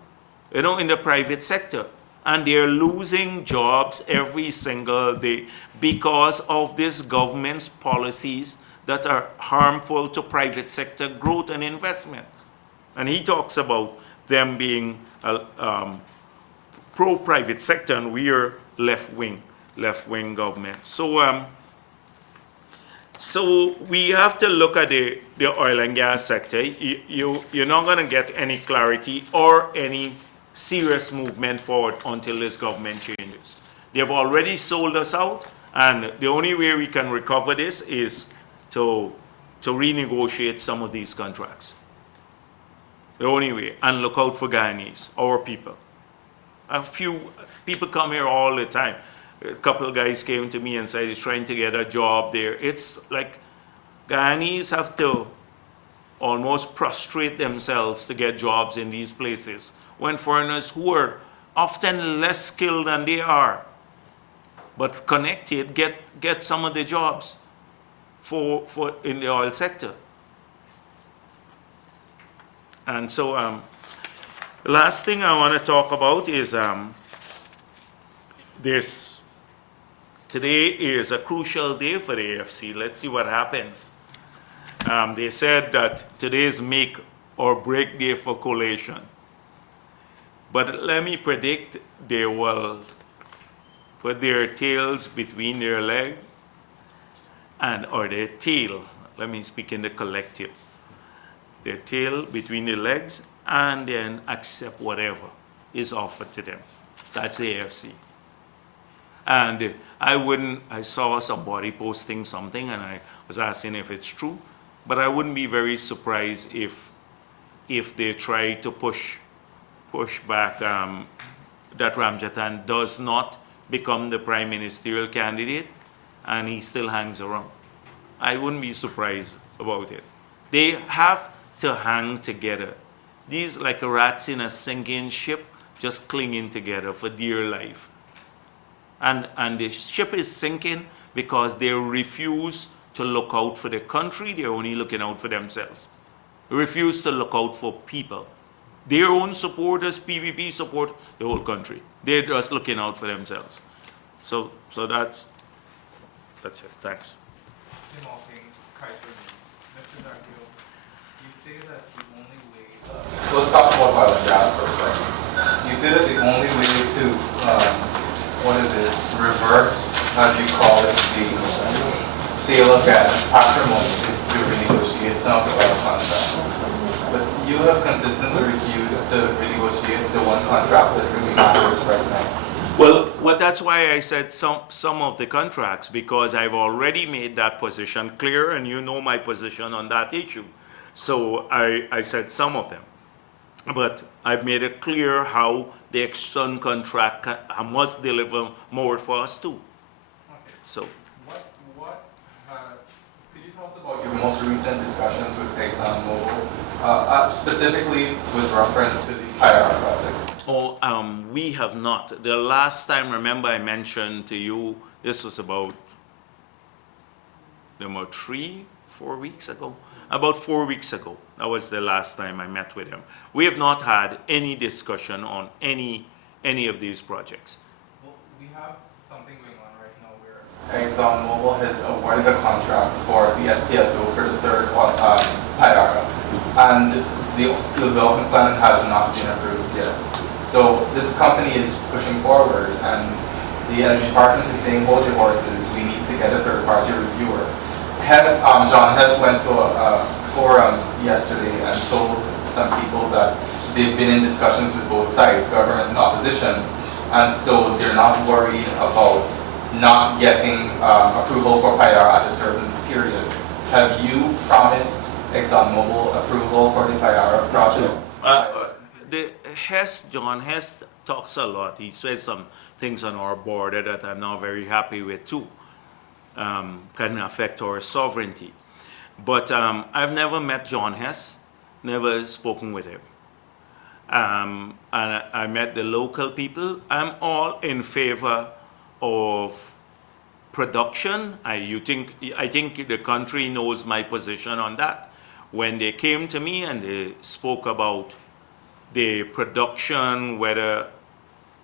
in the private sector. And they're losing jobs every single day because of this government's policies that are harmful to private sector growth and investment. And he talks about them being pro-private sector, and we are left-wing government. So So we have to look at the oil and gas sector. You're not going to get any clarity or any serious movement forward until this government changes. They've already sold us out, and the only way we can recover this is to renegotiate some of these contracts. The only way, and look out for Guyanese, our people. A few people come here all the time. A couple of guys came to me and said he's trying to get a job there. It's like Guyanese have to almost prostrate themselves to get jobs in these places, when foreigners who are often less skilled than they are, but connected, get some of the jobs for in the oil sector. And so the last thing I want to talk about is this. Today is a crucial day for the AFC. Let's see what happens. They said that today is make or break day for coalition. But let me predict they will put their tails between their legs or their tail, let me speak in the collective, their tail between their legs, and then accept whatever is offered to them. That's the AFC. And I saw somebody posting something, and I was asking if it's true, but I wouldn't be very surprised if they try to push back that Ramjatan does not become the prime ministerial candidate, and he still hangs around. I wouldn't be surprised about it. They have to hang together. These like rats in a sinking ship, just clinging together for dear life. And the ship is sinking because they refuse to look out for the country. They're only looking out for themselves. They refuse to look out for people. Their own supporters, PVP support the whole country. They're just looking out for themselves. So that's it. Thanks. Mr. Jagdeo, you say that the only way... let's talk about oil and gas for a second. You say that the only way to reverse, as you call it, the sale of gas patrimony is to renegotiate some of the oil contracts. But you have consistently refused to renegotiate the one contract that really matters right now. Well, that's why I said some of the contracts, because I've already made that position clear, and you know my position on that issue. So I said some of them. But I've made it clear how the external contract must deliver more for us too. Okay. So. Could you tell us about your most recent discussions with ExxonMobil, specifically with reference to the IR project? Oh, we have not. The last time, remember I mentioned to you, this was about 4 weeks ago. About 4 weeks ago. That was the last time I met with him. We have not had any discussion on any of these projects. Well, we have something going on right now where ExxonMobil has awarded a contract for the FPSO for the third Payara, and the field development plan has not been approved yet. So this company is pushing forward, and the energy department is saying, hold your horses, we need to get a third-party reviewer. John Hess went to a forum yesterday and told some people that they've been in discussions with both sides, government and opposition, and so they're not worried about not getting approval for Payara at a certain period. Have you promised ExxonMobil approval for the Payara project? John Hess talks a lot. He said some things on our border that I'm not very happy with too. Can affect our sovereignty. But I've never met John Hess, never spoken with him. And I met the local people. I'm all in favor of production. I think the country knows my position on that. When they came to me and they spoke about the production, whether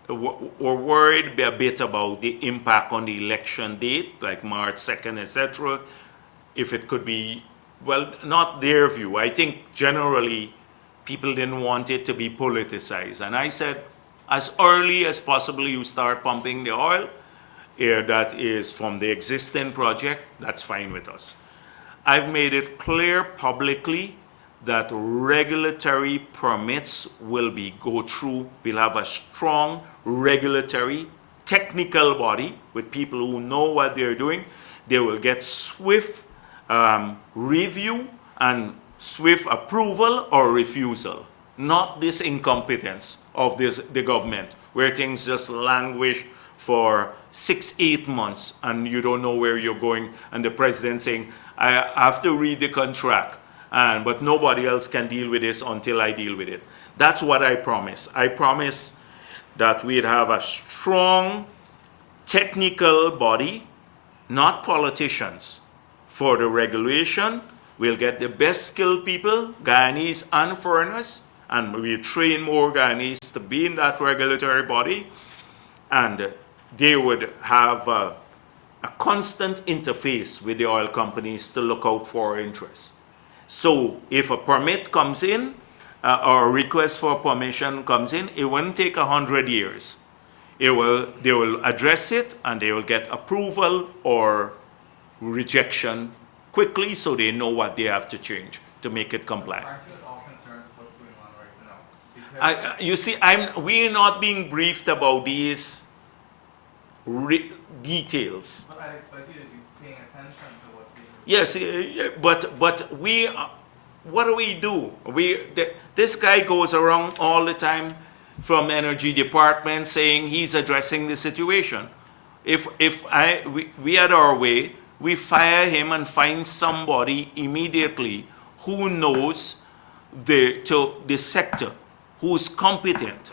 we're worried a bit about the impact on the election date, like March 2nd, etc. If it could be, well, not their view. I think generally people didn't want it to be politicized. And I said, as early as possible you start pumping the oil. that is from the existing project, that's fine with us. I've made it clear publicly that regulatory permits will go through. We'll have a strong regulatory technical body with people who know what they're doing. They will get swift review and swift approval or refusal, not this incompetence of the government, where things just languish for 6-8 months and you don't know where you're going, and the president saying, I have to read the contract, but nobody else can deal with this until I deal with it. That's what I promise. I promise that we'd have a strong technical body, not politicians, for the regulation. We'll get the best skilled people, Guyanese and foreigners, and we'll train more Guyanese to be in that regulatory body, and they would have a constant interface with the oil companies to look out for our interests. So if a permit comes in, or a request for permission comes in, it won't take 100 years. They will address it and they will get approval or rejection quickly, so they know what they have to change to make it compliant. Aren't you at all concerned with what's going on right now? Because You see, we're not being briefed about these details. but I'd expect you to be paying attention to what's being Yes, but what do we do? This guy goes around all the time from energy department saying he's addressing the situation. If we had our way, we fire him and find somebody immediately who knows the sector, who's competent,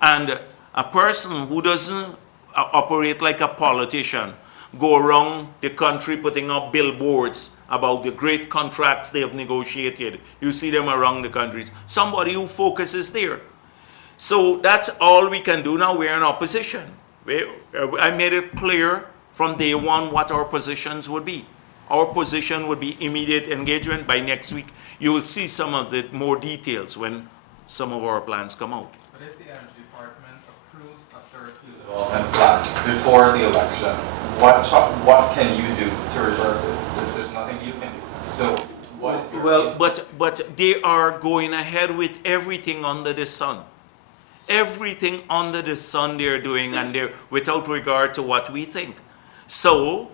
and a person who doesn't operate like a politician, go around the country putting up billboards about the great contracts they have negotiated. You see them around the country. Somebody who focuses there. So that's all we can do now. We're in opposition. I made it clear from day one what our positions would be. Our position would be immediate engagement. By next week, you will see some of the more details when some of our plans come out. But if the Energy Department approves a third field development plan before the election, what can you do to reverse it? There's nothing you can do. So what is your but they are going ahead with everything under the sun. Everything under the sun they're doing, and they're without regard to what we think. So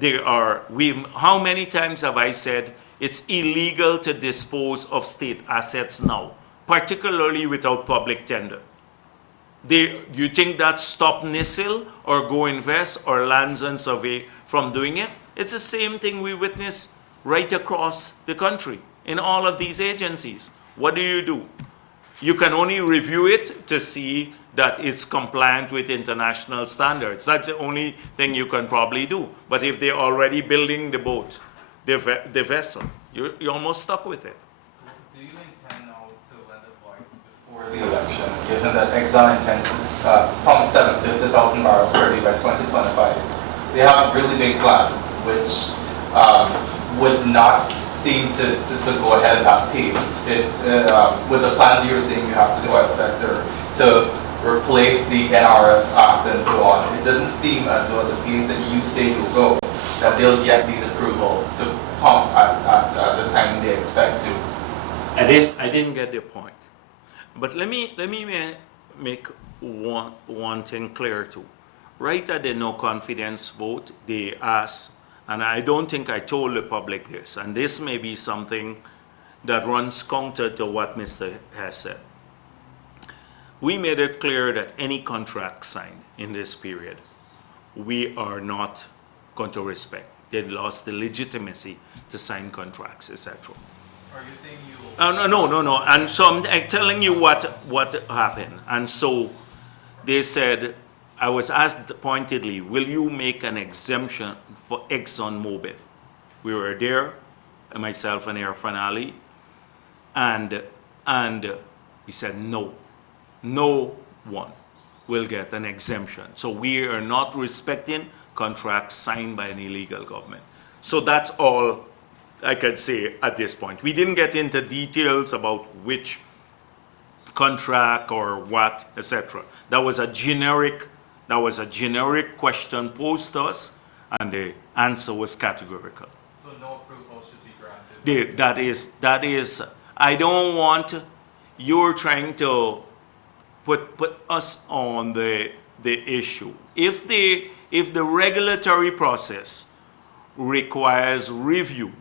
how many times have I said it's illegal to dispose of state assets now, particularly without public tender? You think that stop NISIL or Go Invest or Lands and Survey from doing it? It's the same thing we witness right across the country in all of these agencies. What do? You can only review it to see that it's compliant with international standards. That's the only thing you can probably do. But if they're already building the boat, the vessel, you're almost stuck with it. Do you intend now to lend a voice before the election, given that Exxon intends to pump 750,000 barrels per day by 2025? They have really big plans, which would not seem to go ahead at that pace. If, with the plans you're saying you have for the oil sector to replace the NRF Act and so on, it doesn't seem as though at the pace that you say will go, that they'll get these approvals to pump at the time they expect to. I didn't get the point. But let me make one thing clear too. Right at the no confidence vote, they asked, and I don't think I told the public this, and this may be something that runs counter to what Mr. has said. We made it clear that any contract signed in this period, we are not going to respect. They lost the legitimacy to sign contracts, etc. Are you saying you will... No. And so I'm telling you what happened. And so they said, I was asked pointedly, will you make an exemption for ExxonMobil? We were there, myself and Irfan Ali, and we said no. No one will get an exemption. So we are not respecting contracts signed by an illegal government. So that's all I can say at this point. We didn't get into details about which contract or what, etc. That was a generic That was a generic question posed to us, and the answer was categorical. So no approval should be granted? That is, I don't want, you're trying to put us on the issue. If the regulatory process requires review,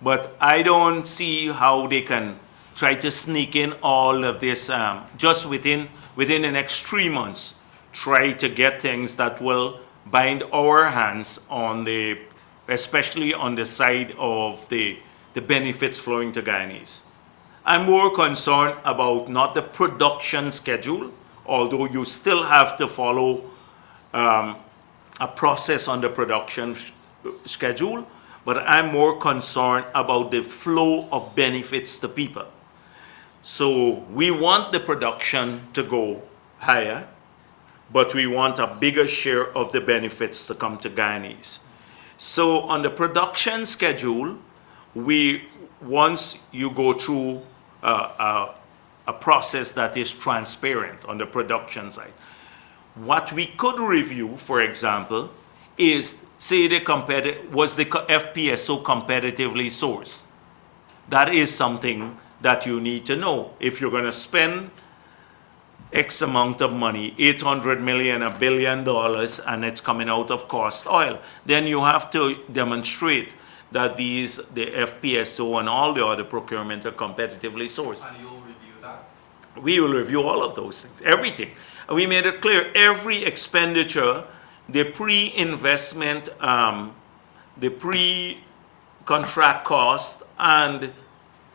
but I don't see how they can try to sneak in all of this just within the next 3 months, try to get things that will bind our hands on the, especially on the side of the benefits flowing to Guyanese. I'm more concerned about not the production schedule, although you still have to follow a process on the production schedule, but I'm more concerned about the flow of benefits to people. So we want the production to go higher, but we want a bigger share of the benefits to come to Guyanese. So on the production schedule, once you go through a process that is transparent on the production side, what we could review, for example, is say was the FPSO competitively sourced. That is something that you need to know. If you're going to spend X amount of money, 800 million, $1 billion, and it's coming out of cost oil, then you have to demonstrate that the FPSO and all the other procurement are competitively sourced. And you'll review that? We will review all of those things, everything. We made it clear, every expenditure, the pre-investment, the pre-contract cost, and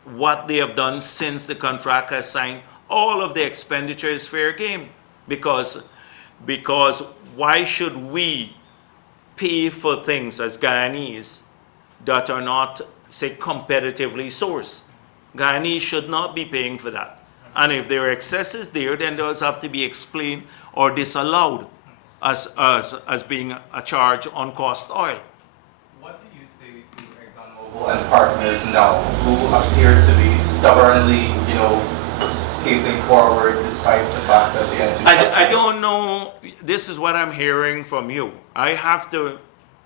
what they have done since the contract has signed, all of the expenditure is fair game. Because why should we pay for things as Guyanese that are not, say, competitively sourced? Guyanese should not be paying for that. And if there are excesses there, then those have to be explained or disallowed as being a charge on cost oil. What do you say to ExxonMobil and partners now who appear to be stubbornly, pacing forward despite the fact that the energy... I don't know. This is what I'm hearing from you. I have to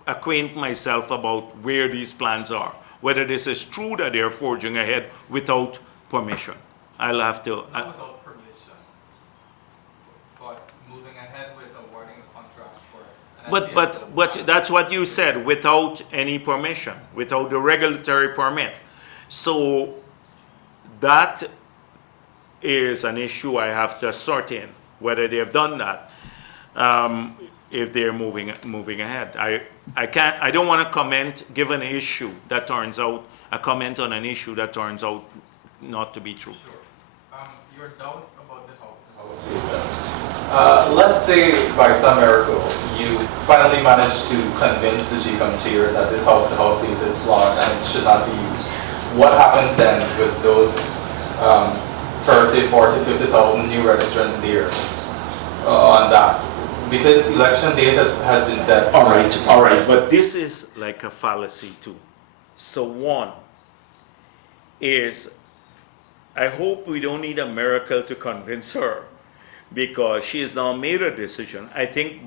acquaint myself about where these plans are, whether this is true that they're forging ahead without permission. I'll have to... Not without permission, but moving ahead with awarding a contract for it. But that's what you said, without any permission, without the regulatory permit. So that is an issue I have to ascertain, whether they have done that, if they're moving ahead. I don't want to comment, give an issue that turns out, a comment on an issue that turns out not to be true. Sure. Your doubts about the house data. Let's say by some miracle you finally managed to convince the GCOM chair that this house-to-house data is flawed and it should not be used. What happens then with those 30, 40, 50,000 new registrants there on that? Because election date has been set. All right, but this is like a fallacy too. So one is, I hope we don't need a miracle to convince her, because she has now made a decision. I think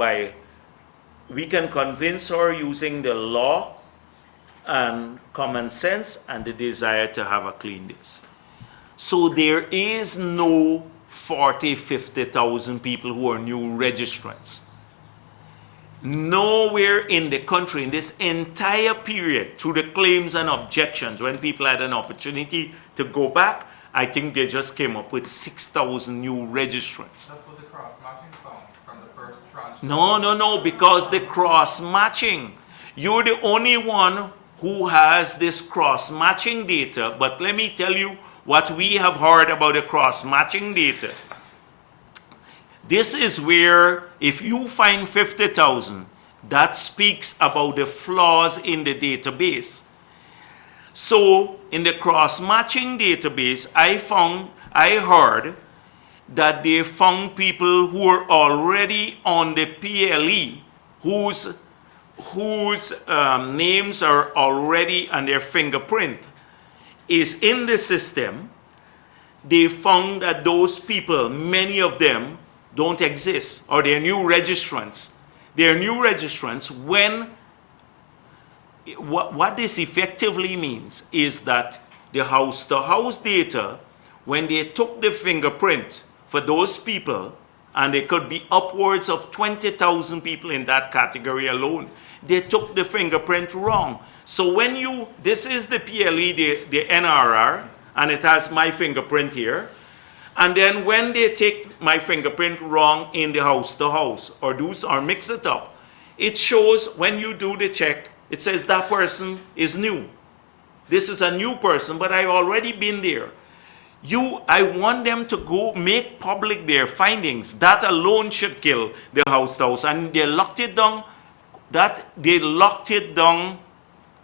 we can convince her using the law and common sense and the desire to have a clean list. So there is no 40, 50,000 people who are new registrants. Nowhere in the country, in this entire period, through the claims and objections, when people had an opportunity to go back, I think they just came up with 6,000 new registrants. That's what the cross-matching found from the first tranche. No, because the cross-matching, you're the only one who has this cross-matching data, but let me tell you what we have heard about the cross-matching data. This is where, if you find 50,000, that speaks about the flaws in the database. So, in the cross-matching database, I heard that they found people who are already on the PLE, whose names are already and their fingerprint is in the system. They found that those people, many of them, don't exist, or they're new registrants. They're new registrants when, what this effectively means is that the house-to-house data, when they took the fingerprint for those people, and there could be upwards of 20,000 people in that category alone, they took the fingerprint wrong. So when you, this is the PLE, the NRR, and it has my fingerprint here, and then when they take my fingerprint wrong in the house-to-house, or mix it up, it shows when you do the check, it says that person is new. This is a new person, but I've already been there. I want them to go make public their findings. That alone should kill the house-to-house. And they locked it down.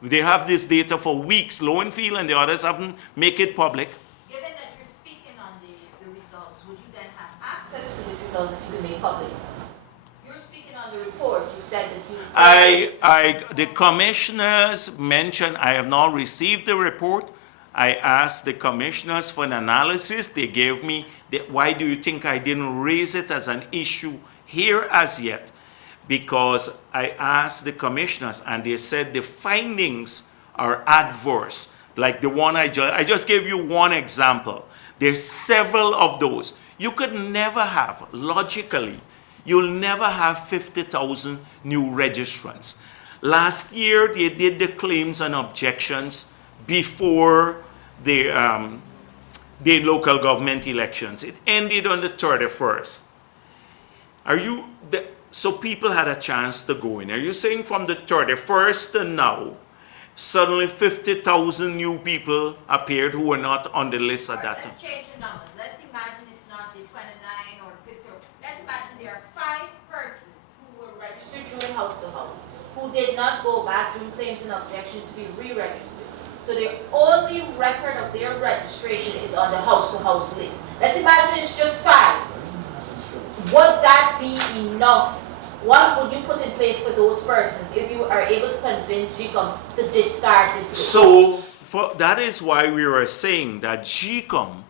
They have this data for weeks. Lowenfield and the others haven't make it public. Given that you're speaking on the results, would you then have access to these results that you can make public? You're speaking on the report. You said that you... The commissioners mentioned, I have not received the report. I asked the commissioners for an analysis. They gave me, why do you think I didn't raise it as an issue here as yet? Because I asked the commissioners and they said the findings are adverse. Like the one I just gave you one example. There's several of those. You could never have, logically, you'll never have 50,000 new registrants. Last year, they did the claims and objections before the local government elections. It ended on the 31st. So people had a chance to go in. Are you saying from the 31st to now, suddenly 50,000 new people appeared who were not on the list at that time? Let's change the numbers. Let's imagine it's not the 29 or 50. Let's imagine there are 5 persons who were registered during house-to-house, who did not go back during claims and objections to be re-registered. So the only record of their registration is on the house-to-house list. Let's imagine it's just 5. Would that be enough? What would you put in place for those persons if you are able to convince GCOM to discard this list? So that is why we were saying that GCOM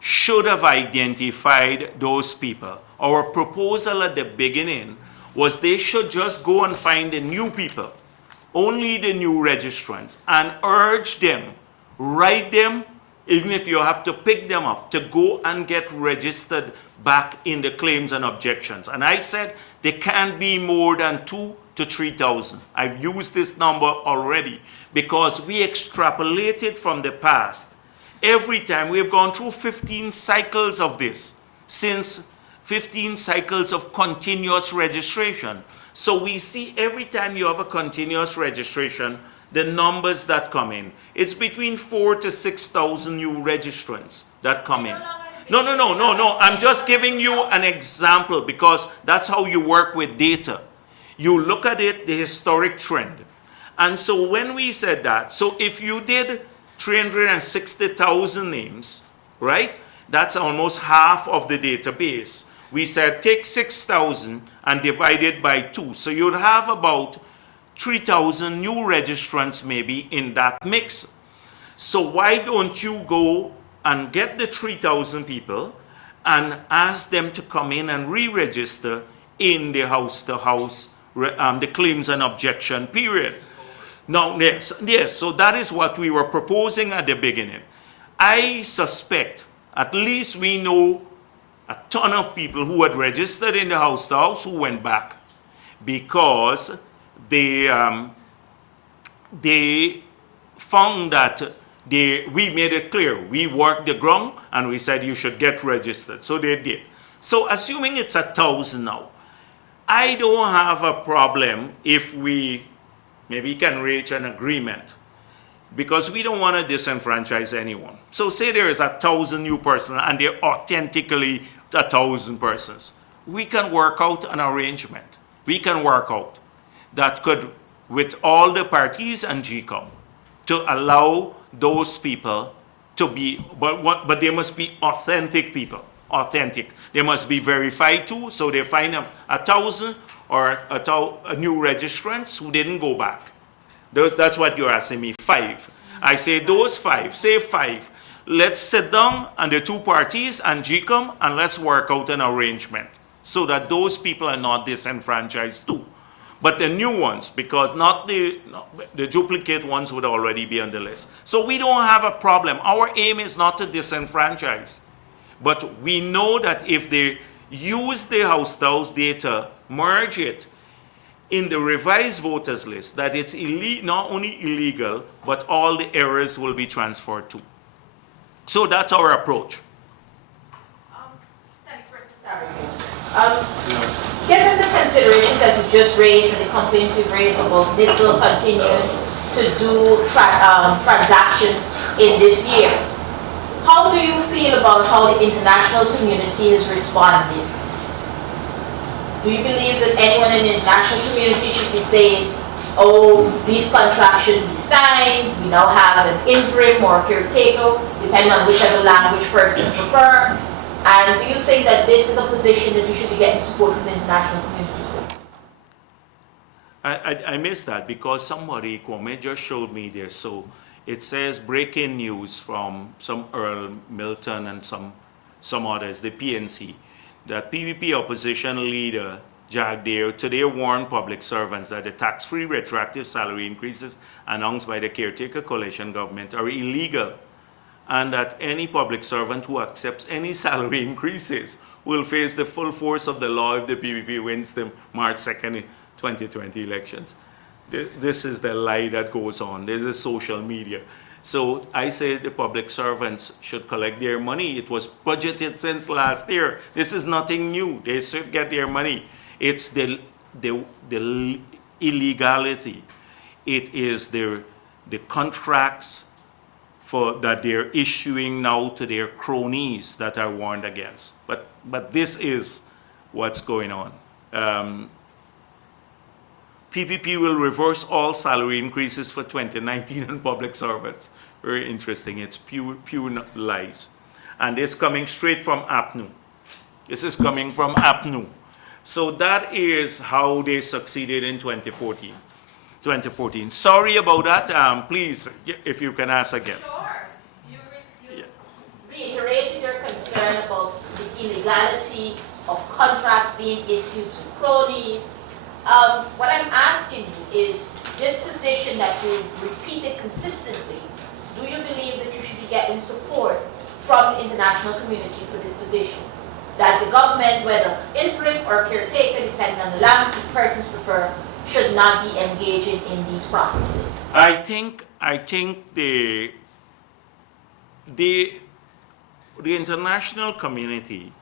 should have identified those people. Our proposal at the beginning was they should just go and find the new people, only the new registrants, and urge them, write them, even if you have to pick them up, to go and get registered back in the claims and objections. And I said there can't be more than 2,000 to 3,000. I've used this number already because we extrapolated from the past. Every time we've gone through 15 cycles of this, since 15 cycles of continuous registration. So we see every time you have a continuous registration, the numbers that come in. It's between 4,000 to 6,000 new registrants that come in. No. I'm just giving you an example because that's how you work with data. You look at it, the historic trend. And so when we said that, so if you did 360,000 names, right? That's almost half of the database. We said take 6,000 and divide it by 2. So you'd have about 3,000 new registrants maybe in that mix. So why don't you go and get the 3,000 people and ask them to come in and re-register in the house-to-house, the claims and objection period. Now, yes, so that is what we were proposing at the beginning. I suspect, at least we know a ton of people who had registered in the house-to-house who went back because they found that we made it clear. We worked the ground and we said you should get registered. So they did. So assuming it's 1,000 now, I don't have a problem if we maybe can reach an agreement because we don't want to disenfranchise anyone. So say there is 1,000 new persons and they're authentically 1,000 persons. We can work out an arrangement. We can work out that could, with all the parties and GCOM, to allow those people to be, but they must be authentic people, authentic. They must be verified too, so they find 1,000 or a new registrants who didn't go back. That's what you're asking me, 5. I say those 5, say 5. Let's sit down and the 2 parties and GCOM and let's work out an arrangement. so that those people are not disenfranchised too. But the new ones, because the duplicate ones would already be on the list. So we don't have a problem. Our aim is not to disenfranchise. But we know that if they use the house-to-house data, merge it in the revised voters list, that it's not only illegal, but all the errors will be transferred to. So that's our approach. Thank you, Mr. Given the considerations that you just raised and the complaints you've raised about this will continue to do transactions in this year, how do you feel about how the international community has responded? Do you believe that anyone in the international community should be saying, oh, these contracts should be signed, we now have an interim or caretaker, depending on whichever language persons prefer? And do you think that this is a position that you should be getting support from the international community for? I missed that because somebody, Kwame, just showed me this. So it says breaking news from some Earl Milton and some others, the PNC, that PPP opposition leader Jagdeo today warned public servants that the tax-free retroactive salary increases announced by the caretaker coalition government are illegal, and that any public servant who accepts any salary increases will face the full force of the law if the PPP wins the March 2nd, 2020 elections. This is the lie that goes on. This is social media. So I say the public servants should collect their money. It was budgeted since last year. This is nothing new. They should get their money. It's the illegality. It is the contracts that they're issuing now to their cronies that are warned against. But this is what's going on. PPP will reverse all salary increases for 2019 on public servants. Very interesting. It's pure lies. And it's coming straight from APNU. This is coming from APNU. So that is how they succeeded in 2014. Sorry about that. Please, if you can ask again. Sure. You reiterated your concern about the illegality of contracts being issued to cronies. What I'm asking you is, this position that you've repeated consistently, do you believe that you should be getting support from the international community for this position? That the government, whether interim or caretaker, depending on the language persons prefer, should not be engaging in these processes? I think the international community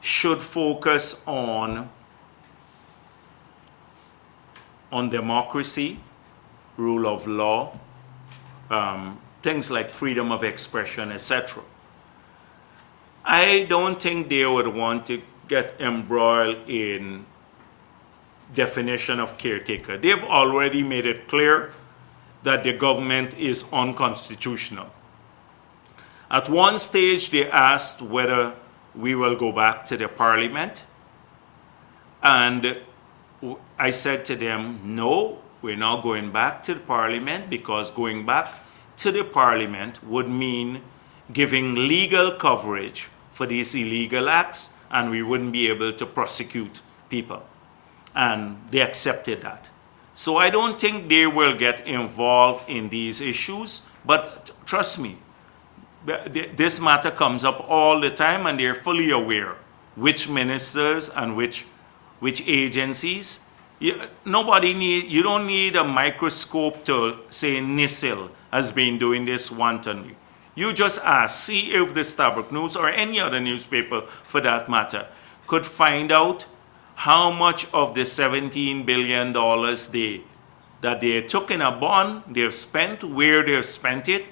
should focus on democracy, rule of law, things like freedom of expression, etc. I don't think they would want to get embroiled in definition of caretaker. They've already made it clear that the government is unconstitutional. At one stage, they asked whether we will go back to the parliament, and I said to them, no, we're not going back to the parliament, because going back to the parliament would mean giving legal coverage for these illegal acts, and we wouldn't be able to prosecute people. And they accepted that. So I don't think they will get involved in these issues, but trust me, this matter comes up all the time, and they're fully aware which ministers and which agencies. You don't need a microscope to say NISIL has been doing this wantonly. You just ask, see if the Starbuck News or any other newspaper for that matter could find out how much of the $17 billion that they took in a bond they've spent, where they've spent it.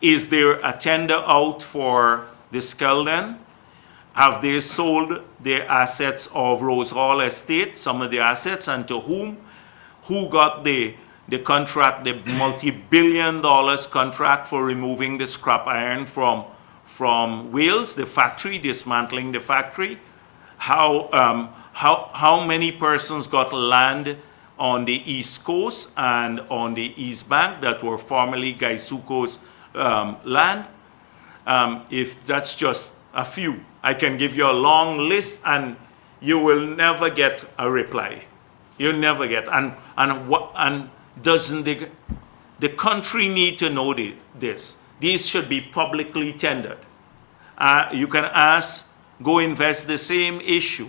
Is there a tender out for the Skelden? Have they sold their assets of Rose Hall Estate, some of the assets, and to whom? Who got the contract, the multi-billion dollars contract for removing the scrap iron from Wales, the factory, dismantling the factory? How many persons got land on the East Coast and on the East Bank that were formerly Gaisuko's land? If that's just a few. I can give you a long list and you will never get a reply. You'll never get. And doesn't the country need to know this? These should be publicly tendered. You can ask, Go Invest the same issue.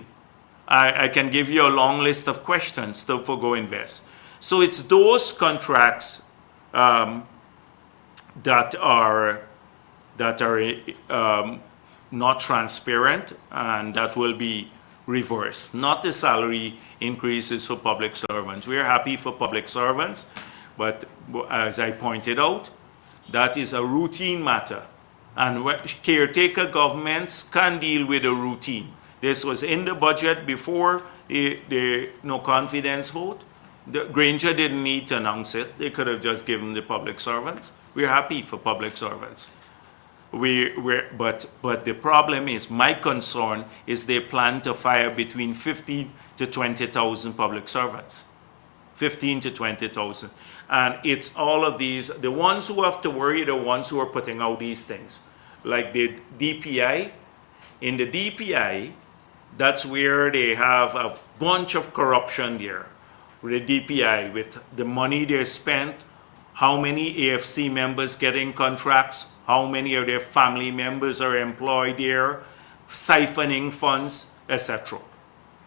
I can give you a long list of questions for Go Invest. So it's those contracts that are not transparent and that will be reversed, not the salary increases for public servants. We are happy for public servants, but as I pointed out, that is a routine matter. And caretaker governments can deal with a routine. This was in the budget before the no confidence vote. Granger didn't need to announce it. They could have just given the public servants. We're happy for public servants. But the problem is, my concern is they plan to fire between 15 to 20,000 public servants. 15 to 20,000. And it's all of these, the ones who have to worry, the ones who are putting out these things. Like the DPI. In the DPI, that's where they have a bunch of corruption there. With the DPI, with the money they spent, how many AFC members getting contracts, how many of their family members are employed there, siphoning funds, etc.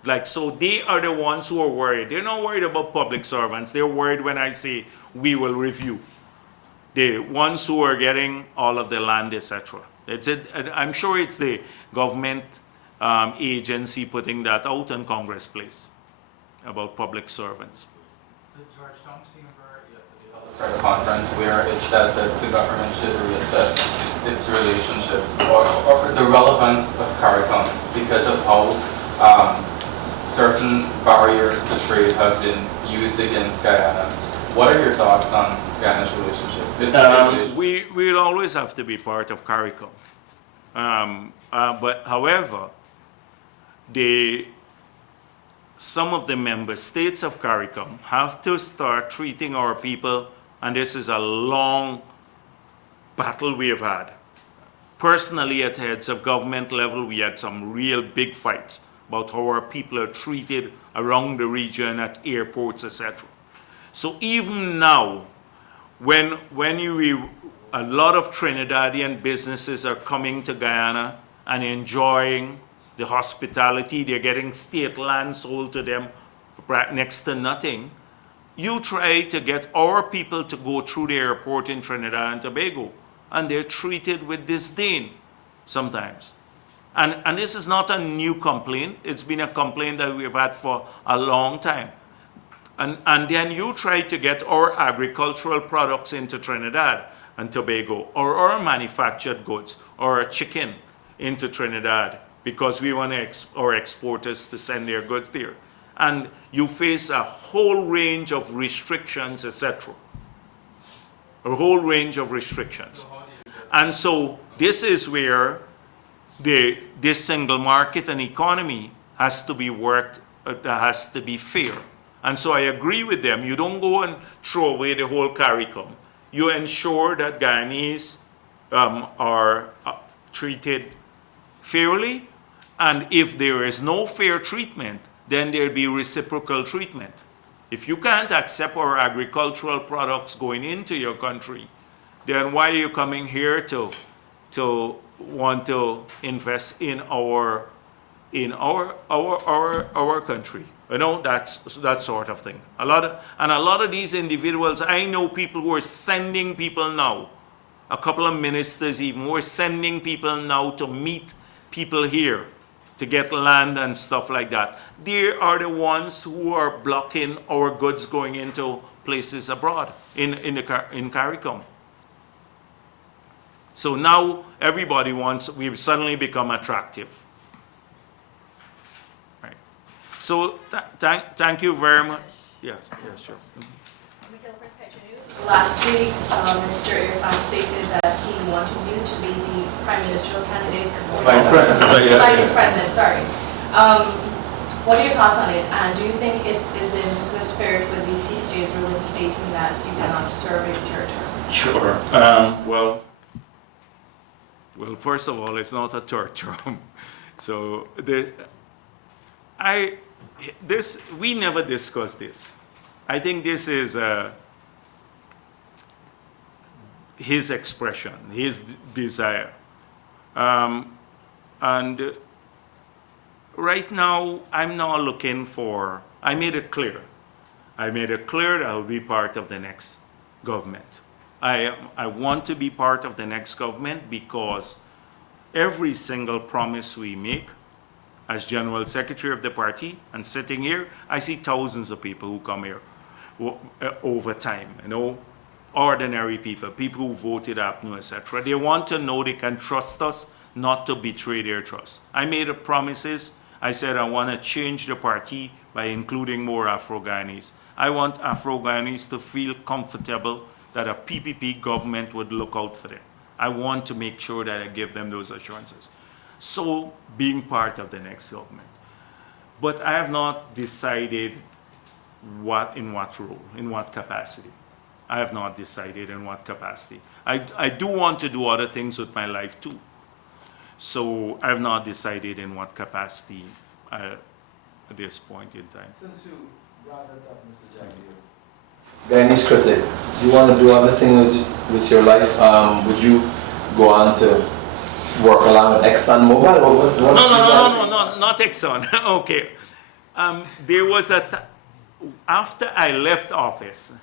Like, so they are the ones who are worried. They're not worried about public servants. They're worried when I say we will review. The ones who are getting all of the land, etc. I'm sure it's the government agency putting that out in Congress Place about public servants. The Georgetown Chamber yesterday held a press conference where it said that the government should reassess its relationship or the relevance of CARICOM because of how certain barriers to trade have been used against Guyana. What are your thoughts on Guyana's relationship? We'll always have to be part of CARICOM. But however, some of the member states of CARICOM have to start treating our people, and this is a long battle we have had. Personally, at heads of government level, we had some real big fights about how our people are treated around the region at airports, etc. So even now, when a lot of Trinidadian businesses are coming to Guyana and enjoying the hospitality, they're getting state land sold to them for next to nothing. You try to get our people to go through the airport in Trinidad and Tobago, and they're treated with disdain sometimes. And this is not a new complaint. It's been a complaint that we've had for a long time. And then you try to get our agricultural products into Trinidad and Tobago, or our manufactured goods, or chicken into Trinidad, because we want our exporters to send their goods there. And you face a whole range of restrictions, etc. A whole range of restrictions. And so this is where this single market and economy has to be worked, has to be fair. And so I agree with them. You don't go and throw away the whole CARICOM. You ensure that Guyanese are treated fairly, and if there is no fair treatment, then there'll be reciprocal treatment. If you can't accept our agricultural products going into your country, then why are you coming here to want to invest in our country? You know, that sort of thing. A lot of these individuals, I know people who are sending people now, a couple of ministers even, who are sending people now to meet people here to get land and stuff like that. They are the ones who are blocking our goods going into places abroad in CARICOM. So now everybody we've suddenly become attractive. Right. So thank you very much. Yes, sure. Last week, Ministerial stated that he wanted you to be the Prime Ministerial candidate. Vice President, sorry. What are your thoughts on it? And do you think it is in good spirit with the CCJ's ruling stating that you cannot serve a territory? Sure. Well, first of all, it's not a third term. So we never discussed this. I think this is his expression, his desire. And right now, I'm not looking for, I made it clear that I'll be part of the next government. I want to be part of the next government because every single promise we make, as General Secretary of the party and sitting here, I see thousands of people who come here over time, ordinary people, people who voted APNU, etc. They want to know they can trust us, not to betray their trust. I made promises. I said I want to change the party by including more Afro-Guyanese. I want Afro-Guyanese to feel comfortable that a PPP government would look out for them. I want to make sure that I give them those assurances. So being part of the next government. But I have not decided in what role, in what capacity. I have not decided in what capacity. I do want to do other things with my life too. So I have not decided in what capacity at this point in time. Since you brought that up, Mr. Jagdeo, Guyanese critic, do you want to do other things with your life? Would you go on to work along with ExxonMobil? No, not Exxon. Okay. There was after I left office,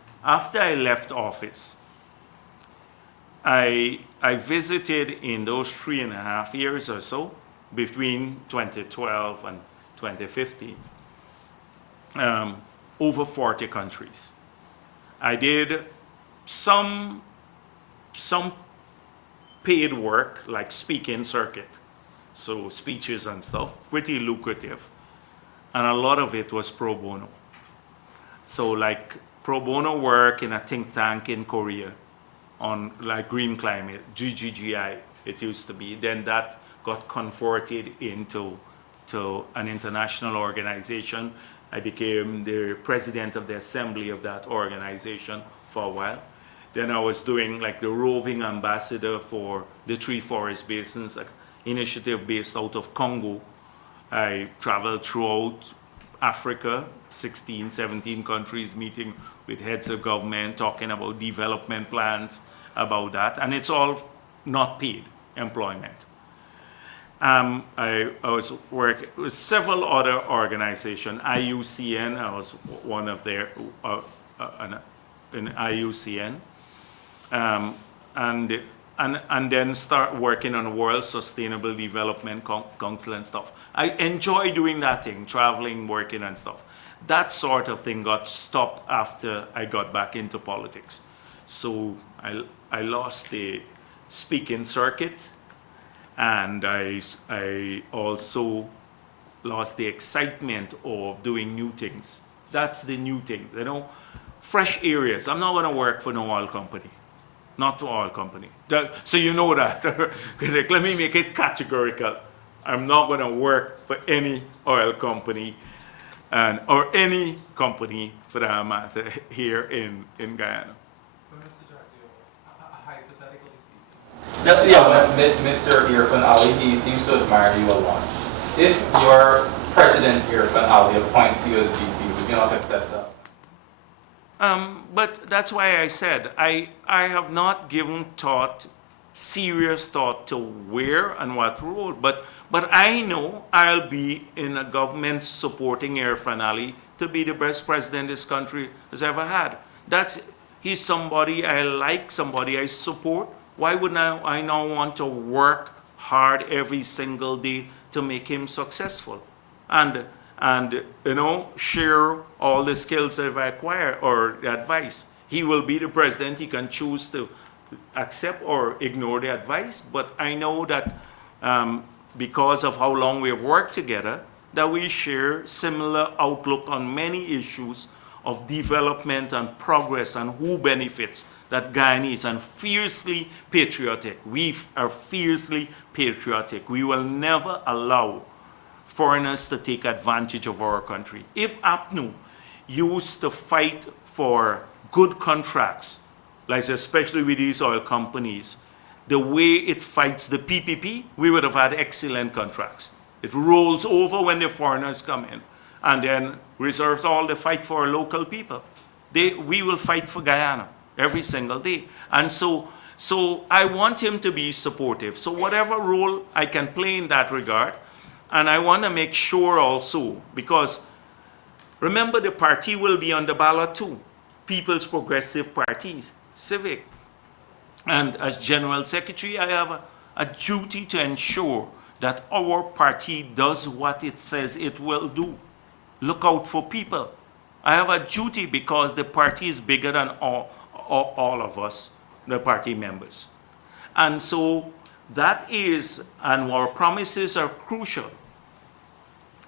I visited in those 3.5 years or so, between 2012 and 2015, over 40 countries. I did some paid work, like speaking circuit, so speeches and stuff, pretty lucrative, and a lot of it was pro bono. So like pro bono work in a think tank in Korea on like green climate, GGGI it used to be. Then that got converted into an international organization. I became the president of the assembly of that organization for a while. Then I was doing like the roving ambassador for the Three Forest Basins, an initiative based out of Congo. I traveled throughout Africa, 16, 17 countries, meeting with heads of government, talking about development plans, about that. And it's all not paid employment. I was working with several other organizations. IUCN, I was one of their, in IUCN. And then start working on World Sustainable Development Council and stuff. I enjoy doing that thing, traveling, working and stuff. That sort of thing got stopped after I got back into politics. So I lost the speaking circuit, and I also lost the excitement of doing new things. That's the new thing, fresh areas. I'm not going to work for no oil company. Not to oil company. So you know that. Let me make it categorical. I'm not going to work for any oil company or any company for that matter here in Guyana. Mr. Jagdeo, hypothetically speaking, Mr. Irfan Ali, he seems to admire you a lot. If your president Irfan Ali appoints you as VP, would you not accept that? But that's why I said I have not given serious thought to where and what role, but I know I'll be in a government supporting Irfan Ali to be the best president this country has ever had. He's somebody I like, somebody I support. Why wouldn't I now want to work hard every single day to make him successful? And share all the skills that I acquire or the advice. He will be the president. He can choose to accept or ignore the advice. But I know that because of how long we have worked together, that we share similar outlook on many issues of development and progress and who benefits, that Guyanese, and fiercely patriotic. We are fiercely patriotic. We will never allow foreigners to take advantage of our country. If APNU used to fight for good contracts, like especially with these oil companies, the way it fights the PPP, we would have had excellent contracts. It rolls over when the foreigners come in and then reserves all the fight for our local people. We will fight for Guyana every single day. And so I want him to be supportive. So whatever role I can play in that regard, and I want to make sure also, because remember the party will be on the ballot too, People's Progressive Party, Civic. And as General Secretary, I have a duty to ensure that our party does what it says it will do. Look out for people. I have a duty because the party is bigger than all of us, the party members. And so that is, and our promises are crucial.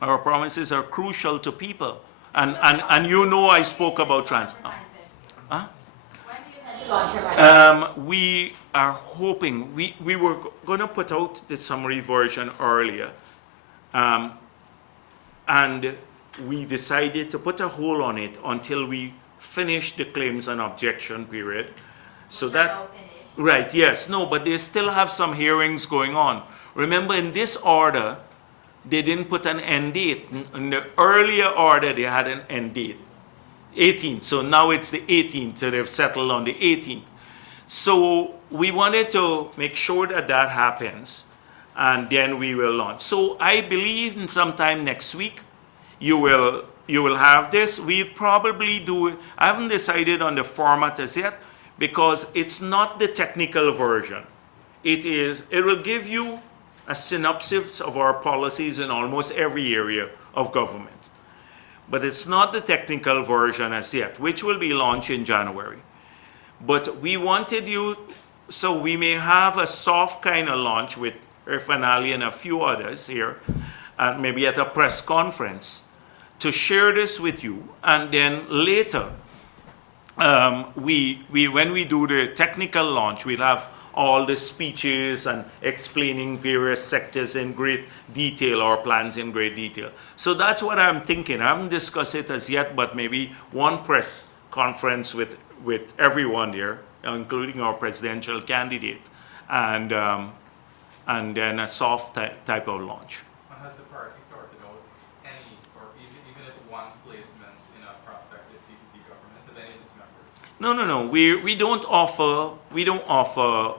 Our promises are crucial to people. And you know I spoke about Huh? When do you intend to launch your manifesto? We are hoping, we were going to put out the summary version earlier, and we decided to put a hold on it until we finish the claims and objection period. So that, right, yes, no, but they still have some hearings going on. Remember, in this order, they didn't put an end date. In the earlier order, they had an end date, 18th. So now it's the 18th, so they've settled on the 18th. So we wanted to make sure that that happens, and then we will launch. So I believe in sometime next week, you will have this. We'll probably do it. I haven't decided on the format as yet, because it's not the technical version. It will give you a synopsis of our policies in almost every area of government. But it's not the technical version as yet, which will be launched in January. But we wanted you, so we may have a soft kind of launch with Irfan Ali and a few others here, and maybe at a press conference, to share this with you. And then later, when we do the technical launch, we'll have all the speeches and explaining various sectors in great detail, or plans in great detail. So that's what I'm thinking. I haven't discussed it as yet, but maybe one press conference with everyone there, including our presidential candidate, and then a soft type of launch. Has the party sorted out any, or even if one placement in a prospective PPP government of any of its members? No. We don't offer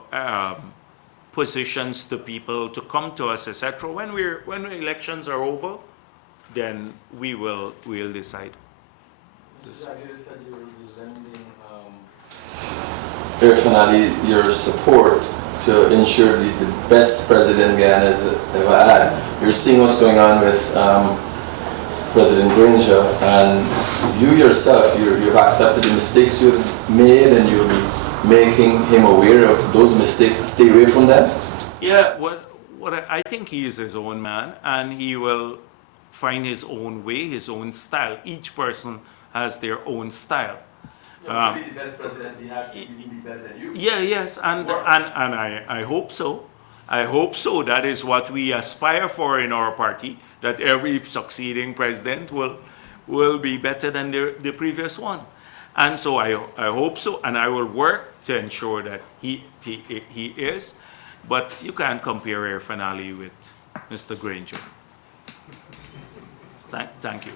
positions to people to come to us, etc. When the elections are over, then we'll decide. Mr. Jagdeo said you will be lending Irfan Ali your support to ensure he's the best president Guyana has ever had. You're seeing what's going on with President Granger, and you yourself, you've accepted the mistakes you've made, and you'll be making him aware of those mistakes to stay away from that? Yeah, I think he is his own man, and he will find his own way, his own style. Each person has their own style. To be the best president he has to be better than you. Yeah, yes, and I hope so. I hope so. That is what we aspire for in our party, that every succeeding president will be better than the previous one. And so I hope so, and I will work to ensure that he is. But you can't compare Irfan Ali with Mr. Granger. Thank you.